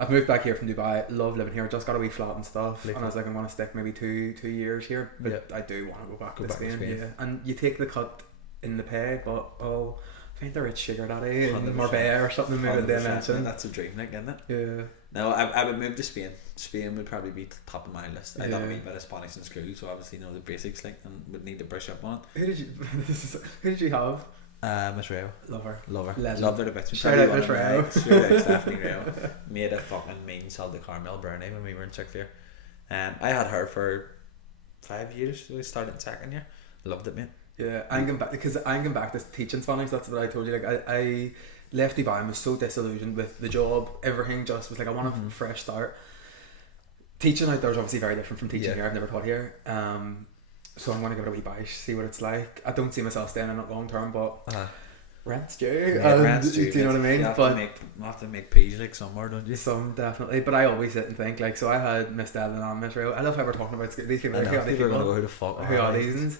I've moved back here from Dubai. Love living here. Just got a wee flat and stuff. And I was like, I'm gonna stick maybe two years here. But I do want to go back to Spain. Yeah. And you take the cut in the pay, but I'll find a rich sugar daddy in Marbella or something. Maybe they mention. That's a dream, like, isn't it? Yeah. No, I would move to Spain. Spain would probably be top of my list. I done a wee bit of Spanish in school, so obviously know the basics, like, and would need to brush up on it. Who did you have? Miss Rayo. Love her. Legend. Loved her to bits. Shout out Miss Rayo. Shout out Stephanie Rayo. Made a fucking mean salted caramel brownie when we were in Chick-fil-A. I had her for 5 years. So we started in second year. Loved it, mate. Yeah, I'm going back to teaching Spanish. That's what I told you. Like, I left Dubai and was so disillusioned with the job. Everything just was like, I want a fresh start. Teaching out there is obviously very different from teaching here. I've never taught here. So I'm going to give it a wee bash, see what it's like. I don't see myself staying in it long term, but rent's due. Rent's due. Do you know what I mean? You have to make peas, like, somewhere, don't you? Some, definitely. But I always sit and think, like, so I had Miss Devlin and Miss Rayo. I love how we're talking about these people. People are going to go, who the fuck are these?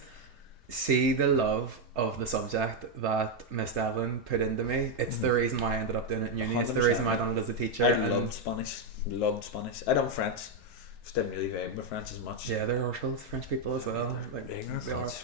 See the love of the subject that Miss Devlin put into me. It's the reason why I ended up doing it in uni. It's the reason why I done it as a teacher. I loved Spanish. I done French. Just didn't really vibe with French as much. Yeah, they're Arsenal's French people as well. Like,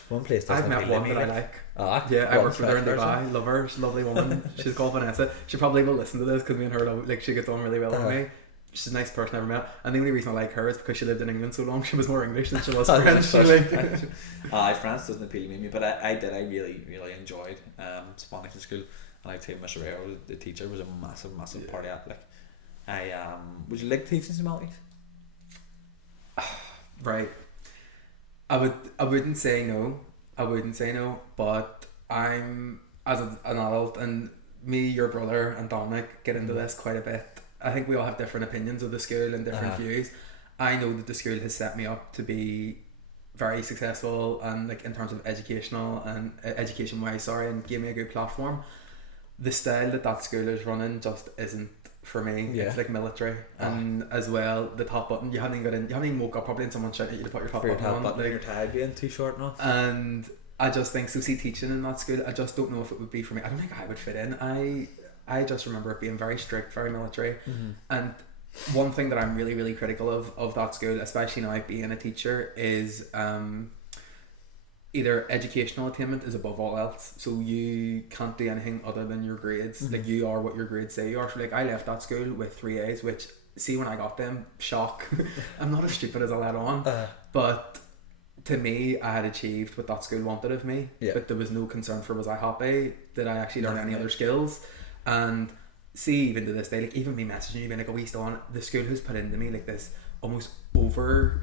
one place I've met one that I like. I worked with her in Dubai. Love her. She's a lovely woman. She's called Vanessa. She probably will listen to this because me and her, like, she gets on really well with me. She's a nice person I ever met, and the only reason I like her is because she lived in England so long. She was more English than she was French. France doesn't appeal to me, but I really enjoyed Spanish in school, and I'd say Miss Rayo, the teacher, was a massive part of it. Like, would you like teaching some Maltese? Right. I wouldn't say no. But I'm as an adult, and me, your brother, and Dominic get into this quite a bit. I think we all have different opinions of the school and different views. I know that the school has set me up to be very successful and like in terms of educational and education wise, and gave me a good platform. The style that school is running just isn't for me. Yeah. It's like military, and as well the top button. You haven't even woke up probably and someone shouting at you to put your top For your button top on. button, Like, your tie being too short now. and I just think so. See, teaching in that school, I just don't know if it would be for me. I don't think I would fit in. I just remember it being very strict, very military, and one thing that I'm really, really critical of that school, especially now being a teacher, is either educational attainment is above all else. So you can't do anything other than your grades. Like, you are what your grades say you are. So like, I left that school with 3 A's, which, see, when I got them, shock. I'm not as stupid as I let on, but to me, I had achieved what that school wanted of me. Yeah. But there was no concern for, was I happy? Did I actually learn any other skills? And see, even to this day, like, even me messaging you being like, "Oh, we still on it?" The school has put into me like this almost over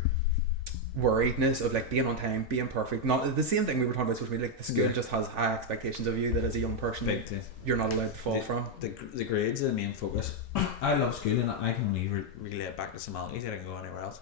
worriedness of like being on time, being perfect. Not the same thing we were talking about social media. Like, the school just has high expectations of you that as a young person you're not allowed to fall from. The grades are the main focus. I love school, and I can only relay it back to Somalis. I didn't go anywhere else.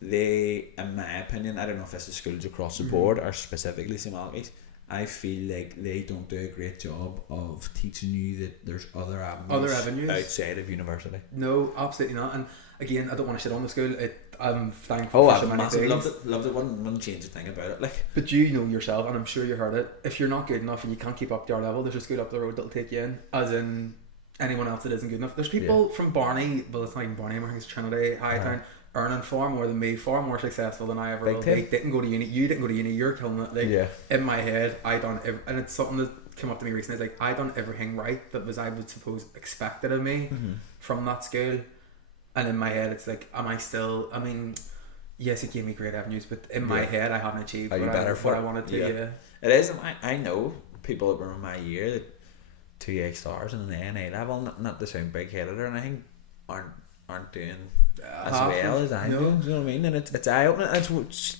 They, in my opinion, I don't know if this is schools across the board or specifically Somalis, I feel like they don't do a great job of teaching you that there's other avenues outside of university. No, absolutely not. And again, I don't want to shit on the school. I'm thankful for so many things. Loved it. Wouldn't change a thing about it. Like, but you know yourself, and I'm sure you heard it. If you're not good enough and you can't keep up to our level, there's a school up the road that'll take you in. As in anyone else that isn't good enough. There's people from Barney, well, it's not even Barney, I think it's Trinity, Hightown, earning far more than me, far more successful than I ever will. They didn't go to uni. You didn't go to uni. You're killing it. Like, in my head, and it's something that came up to me recently. It's like, I done everything right that was, I would suppose, expected of me from that school. And in my head, it's like, am I still? I mean, yes, it gave me great avenues, but in my head, I haven't achieved what I wanted to. Yeah, it is. I know people that were in my year that 2 A stars and an A level, not to sound big headed or anything, aren't doing as well as I'm doing. Do you know what I mean? And it's eye opening. It was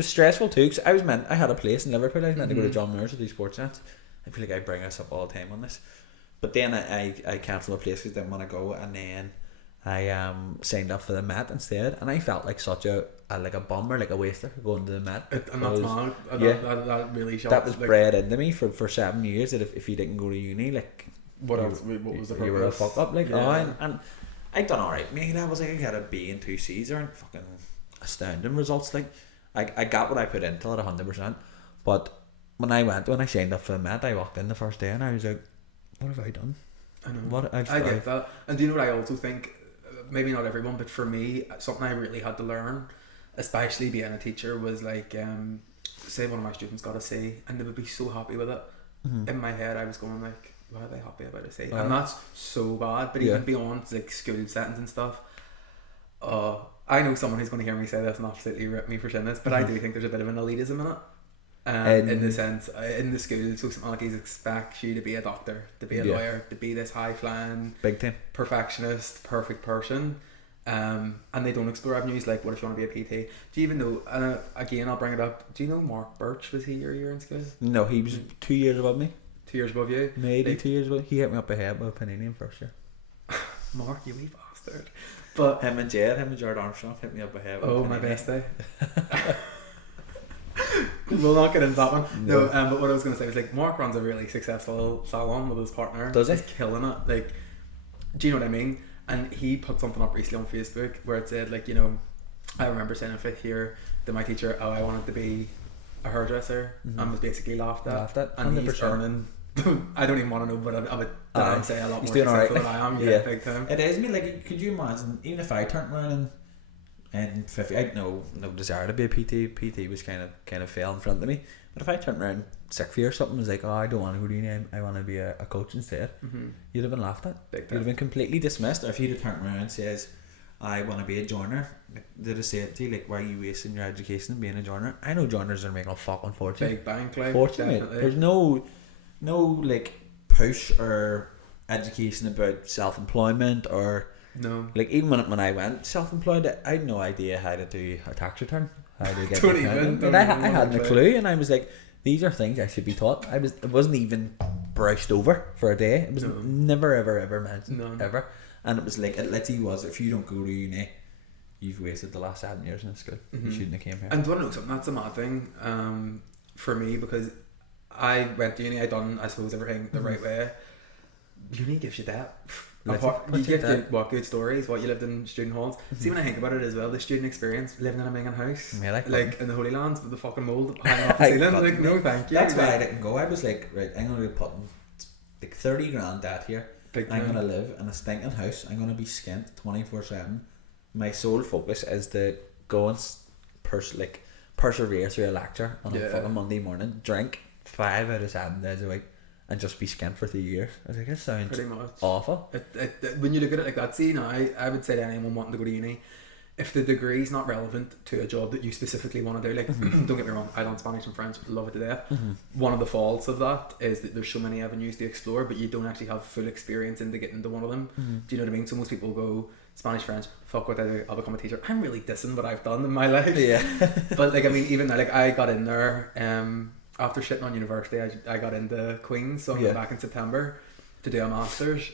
stressful too, because I had a place in Liverpool. I was meant to go to John Muir's to do sports chats. I feel like I bring us up all the time on this, but then I cancelled a place because I didn't want to go, and then I signed up for the Met instead, and I felt like such a bummer, like a waster going to the Met. And that's mad. That really shocked. That was bred into me for 7 years, that if you didn't go to uni, like, what was the purpose? You were a fuck up, like. And I done alright, mate. I was like, I got a B and 2 C's, are fucking astounding results. Like, I got what I put into it 100%. But when I signed up for the Met, I walked in the first day and I was like, what have I done? I know. I get that. And do you know what I also think? Maybe not everyone, but for me, something I really had to learn, especially being a teacher, was like, say one of my students got a C and they would be so happy with it. In my head, I was going like, why are they happy about a C? And that's so bad. But even beyond like school settings and stuff, I know someone who's going to hear me say this and absolutely rip me for saying this, but I do think there's a bit of an elitism in it. In the sense, in the school, so some Malachy's expects you to be a doctor, to be a lawyer, to be this high flying, big time, perfectionist, perfect person, and they don't explore avenues like, what if you want to be a PT? Do you even know? Again, I'll bring it up. Do you know Mark Birch? Was he your year in school? No, he was 2 years above me. 2 years above you? Maybe like, 2 years above. He hit me up ahead with a Panini in first year. Mark, you wee bastard. But him and Jared Armstrong hit me up ahead with my bestie. We'll not get into that one. No, but what I was going to say was, like, Mark runs a really successful salon with his partner. Does he? He's killing it. Like, do you know what I mean? And he put something up recently on Facebook where it said, like, you know, I remember saying in 5th year to my teacher, I wanted to be a hairdresser, and was basically laughed at. 100%. And he's earning, I don't even want to know, but I would say a lot more successful than I am. Yeah, big time. It is. I mean, like, could you imagine, even if I turned around and 50, I had no desire to be a PT. PT was kind of fell in front of me. But if I turned around 6th year or something, was like, I don't want to go to uni, I want to be a coach instead, you'd have been laughed at. You'd have been completely dismissed. Or if you'd have turned around and says, I want to be a joiner, they'd have said to you, like, why are you wasting your education being a joiner? I know joiners are making a fucking fortune. Big bank, like, definitely. There's no like push or education about self-employment or. No. Like, even when I went self-employed, I had no idea how to do a tax return. how do you get Don't the even, accounting? don't But I even hadn't wanna a clue, and I was like, these are things I should be taught. It wasn't even brushed over for a day. It was never ever mentioned ever. And it was like, it literally was, if you don't go to uni, you've wasted the last 7 years in school. You shouldn't have came here. And do you want to know something? That's a mad thing for me, because I went to uni, I done, I suppose, everything the right way. Uni gives you that. You get good stories, what you lived in student halls. See, when I think about it as well, the student experience, living in a minging house, like in the Holy Lands with the fucking mould hanging off the ceiling, like no thank you. That's why I didn't go. I was like, right, I'm going to be putting like 30 grand debt here. I'm going to live in a stinking house. I'm going to be skint 24/7. My sole focus is to go and persevere through a lecture on a fucking Monday morning, drink 5 out of 7 days a week, and just be skint for 3 years. I was like, it sounds pretty much awful. When you look at it like that, see, now I would say to anyone wanting to go to uni, if the degree is not relevant to a job that you specifically want to do, like, don't get me wrong, I learned Spanish and French, love it to death. One of the faults of that is that there's so many avenues to explore, but you don't actually have full experience into getting into one of them. Do you know what I mean? So most people go Spanish, French, fuck what I do, I'll become a teacher. I'm really dissing what I've done in my life. Yeah. But like, I mean, even now, like, I got in there after shitting on university, I got into Queen's, so I'm going back in September to do a master's.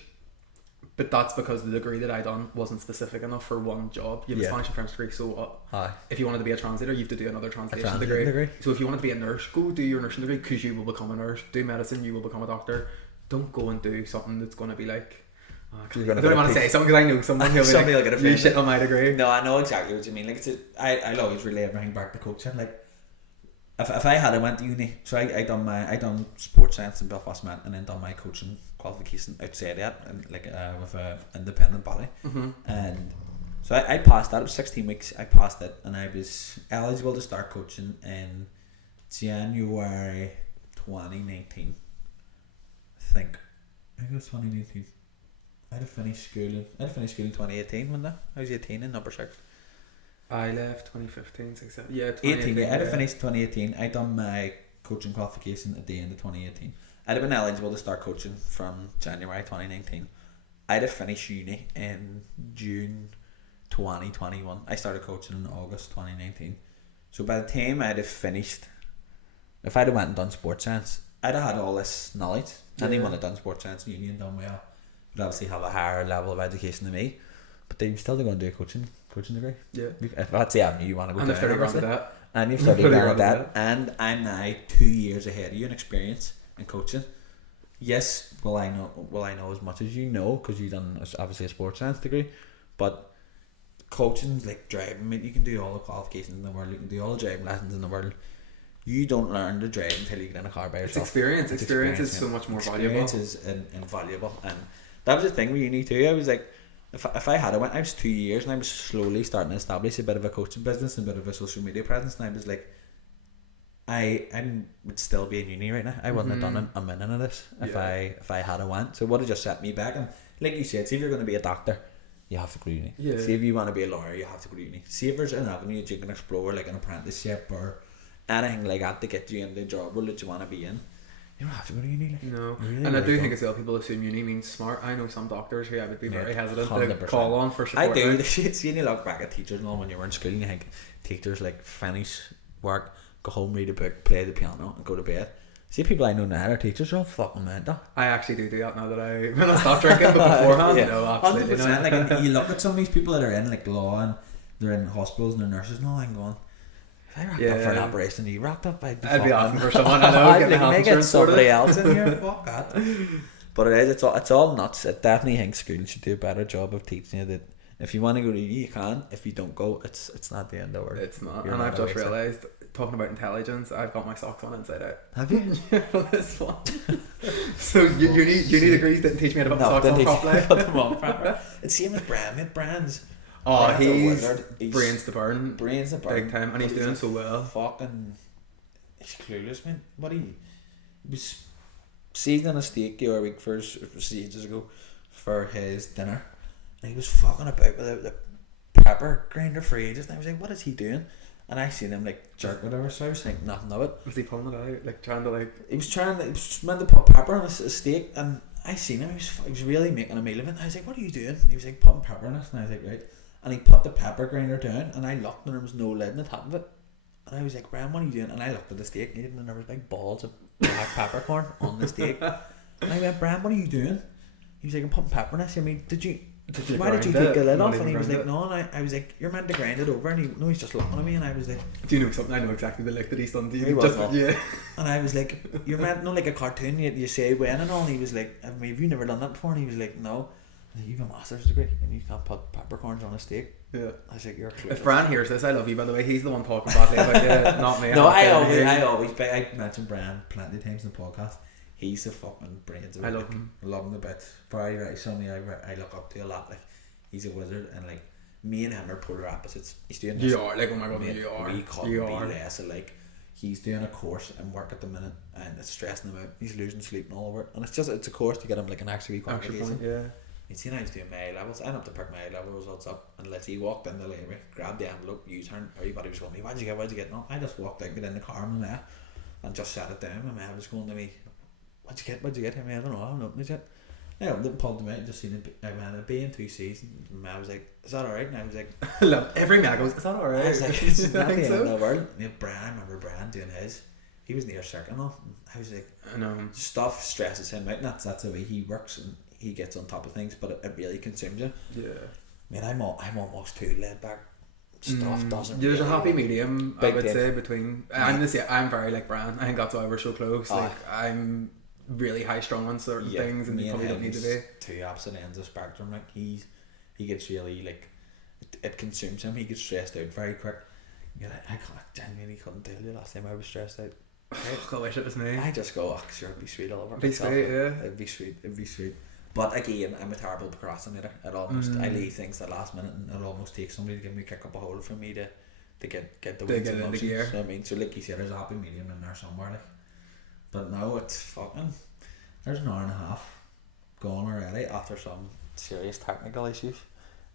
But that's because the degree that I done wasn't specific enough for one job. You have a Spanish and French degree, so what? If you wanted to be a translator, you have to do another translation degree. So if you wanted to be a nurse, go do your nursing degree, because you will become a nurse. Do medicine, you will become a doctor. Don't go and do something that's going to be like, I don't want to say something because I know someone who'll be like, you shit on my degree. No, I know exactly what you mean. Like, I'll always relay everything back to coaching. Like, if I had went to uni, so I done sports science in Belfast Met, and then done my coaching qualification outside that, and like with a independent body, and so I passed that. It was 16 weeks. I passed it, and I was eligible to start coaching in January 2019. I think it was 2019. I'd have finished school in 2018, wasn't I? I was 18 in number 6. I left 2015, 16, yeah, 18. Yeah, I'd have finished 2018. I done my coaching qualification at the end of 2018. I'd have been eligible to start coaching from January 2019. I'd have finished uni in June 2021. I started coaching in August 2019. So by the time I'd have finished, if I'd have went and done sports science, I'd have had all this knowledge. Anyone that done sports science in uni and done well would obviously have a higher level of education than me. But they're still going to do a coaching degree. Yeah. If that's the avenue you want to go down. And you've 30 grand with that. And I'm now 2 years ahead of you in experience in coaching. Yes, will I know as much as you know, because you've done obviously a sports science degree, but coaching's like driving. I mean, you can do all the qualifications in the world, you can do all the driving lessons in the world. You don't learn to drive until you get in a car by yourself. It's experience is so much more valuable. Experience is invaluable, and that was the thing with uni too. I was like, if I had went, I was 2 years and I was slowly starting to establish a bit of a coaching business and a bit of a social media presence, and I was like, I would still be in uni right now. I wouldn't have done a minute of this if I had went. So it would have just set me back. And like you said, see if you're going to be a doctor, you have to go to uni. See if you want to be a lawyer, you have to go to uni. See if there's an avenue that you can explore, like an apprenticeship or anything like that, to get you in the job role that you want to be in. You don't have to go to uni. No. Really, and I do think as well, people assume uni means smart. I know some doctors who I would be very hesitant 100%. To call on for support. I do. See, when you look back at teachers and all when you were in school, and you think teachers like finish work, go home, read a book, play the piano and go to bed. See, people I know now are teachers are all fucking mental. I actually do that now that when I stop drinking, but beforehand, no, absolutely 100%. not. Like, and you look at some of these people that are in like law and they're in hospitals and they're nurses and all, I'm going, if I rocked up for an operation, you rocked up, I'd be asking for someone I know. I'd get somebody else in here. Fuck that. But it's all nuts. I definitely think schools should do a better job of teaching you that if you want to go to uni, you can. If you don't go, it's not the end of the world. It's not. And I've just realised, talking about intelligence, I've got my socks on inside out. Have you? Yeah, for this one. So uni degrees didn't teach me how to put my socks on properly. Put them on properly. It's same with Brand's. Oh, he's brains to burn. Brains to burn. Big time. And he's doing so well. Fucking... He's clueless, man. He was seasoning a steak the other week ages ago for his dinner. And he was fucking about with the pepper grinder for ages. And I was like, what is he doing? And I seen him like jerk whatever, so I was thinking nothing of it. Was he pulling it out? Like trying to like... He was meant to put pepper on a steak, and I seen him, he was really making a meal of it. And I was like, what are you doing? And he was like, putting pepper on it. And I was like, right. And he put the pepper grinder down, and I looked and there was no lid on the top of it. And I was like, Brian, what are you doing? And I looked at the steak and there was big balls of black peppercorn on the steak. And I went, Brian, what are you doing? He was like, I'm putting pepper in this. I mean, why did you take the lid off? And he was like, no. And I was like, you're meant to grind it over. And he's just looking at me. And I was like, do you know something? I know exactly the lick that he's done to you. Yeah. And I was like, you're meant, like a cartoon, you say when and all. And he was like, have you never done that before? And he was like, no. And you have a master's degree and you can't put peppercorns on a steak. Yeah. I was like, you're clueless. If Brian hears this, I love you, by the way. He's the one talking badly about you, not me. No, I mentioned Brian plenty of times in the podcast. He's the fucking brains of it. I love him. Love him a bit. Very somebody I look up to a lot. Like, he's a wizard, and like me and him are polar opposites. He's doing this. You are, like, oh my god, you are. We couldn't be less. Like, he's doing a course and work at the minute, and it's stressing him out. He's losing sleep and all over it, and it's a course to get him like an extra qualification. Yeah. You see, I was doing my levels. I ended up to pick my level results up, and he walked in the library, grabbed the envelope, U-turn. Everybody was going to me, what'd you get? No, I just walked out, got in the car and just sat it down. My man was going to me, what'd you get? I mean, I don't know, I haven't opened it yet. I opened it and pulled them out and just seen it. I had a B and 2 C's, and my man was like, is that alright? And I was like, look, every man goes, is that alright? I was like, it's not the end of the world. I remember Brian doing his. He was near circuit and all. I was like, I know. Stuff stresses him out, and that's the way he works, and he gets on top of things, but it really consumes you. Yeah. I mean, I'm almost too laid back. Stuff doesn't. There's really a happy medium, I would say, between. I'm very like Brian. I think that's why we're so close. Like, I'm really high strung on certain things, and you probably don't need to be. Two opposite ends of the spectrum. Like, he gets really like it consumes him. He gets stressed out very quick. I genuinely couldn't tell you last time I was stressed out. I wish it was me. I just go, oh, sure, it'd be sweet all over. Be sweet, yeah. It'd be sweet. But again, I'm a terrible procrastinator. I leave things at the last minute, and it almost takes somebody to give me a kick up a hole for me to get the wheels in motion. You know what I mean? So like you said, there's a happy medium in there somewhere. Like, but no, it's fucking. There's an hour and a half gone already after some serious technical issues.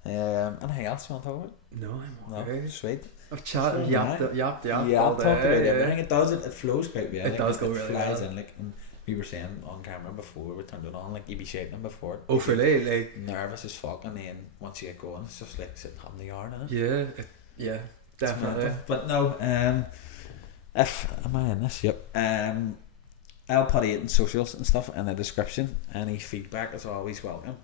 Anything else you want to talk about? No, I'm okay. No, sweet. I've chatted, yapped all day. Talked about everything. It flows quite well. It does go really flies well. In, like, and we were saying on camera before we turned it on, like, you'd be shaking before. Oh, really? Like, nervous as fuck, and then once you get going, it's just like sitting having the yarn in it. Yeah, definitely. But no, if am I in this? Yep. I'll put it in socials and stuff in the description. Any feedback is always welcome.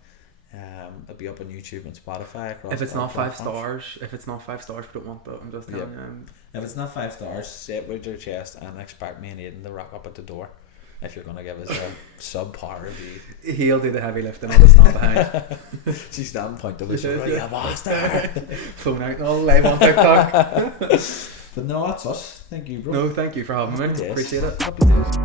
It'll be up on YouTube and Spotify. If it's not 5 stars, we don't want that. I'm just telling you. If it's not 5 stars, say it with your chest and expect me and Aodhan to rock up at the door. If you're gonna give us a subpar review, he'll do the heavy lifting. I'll just stand behind. She's standing point of the shoulder. Yeah, master. Phone out and all live on TikTok. But no, that's us. Thank you, bro. No, thank you for having me. Days. Appreciate it. Happy days.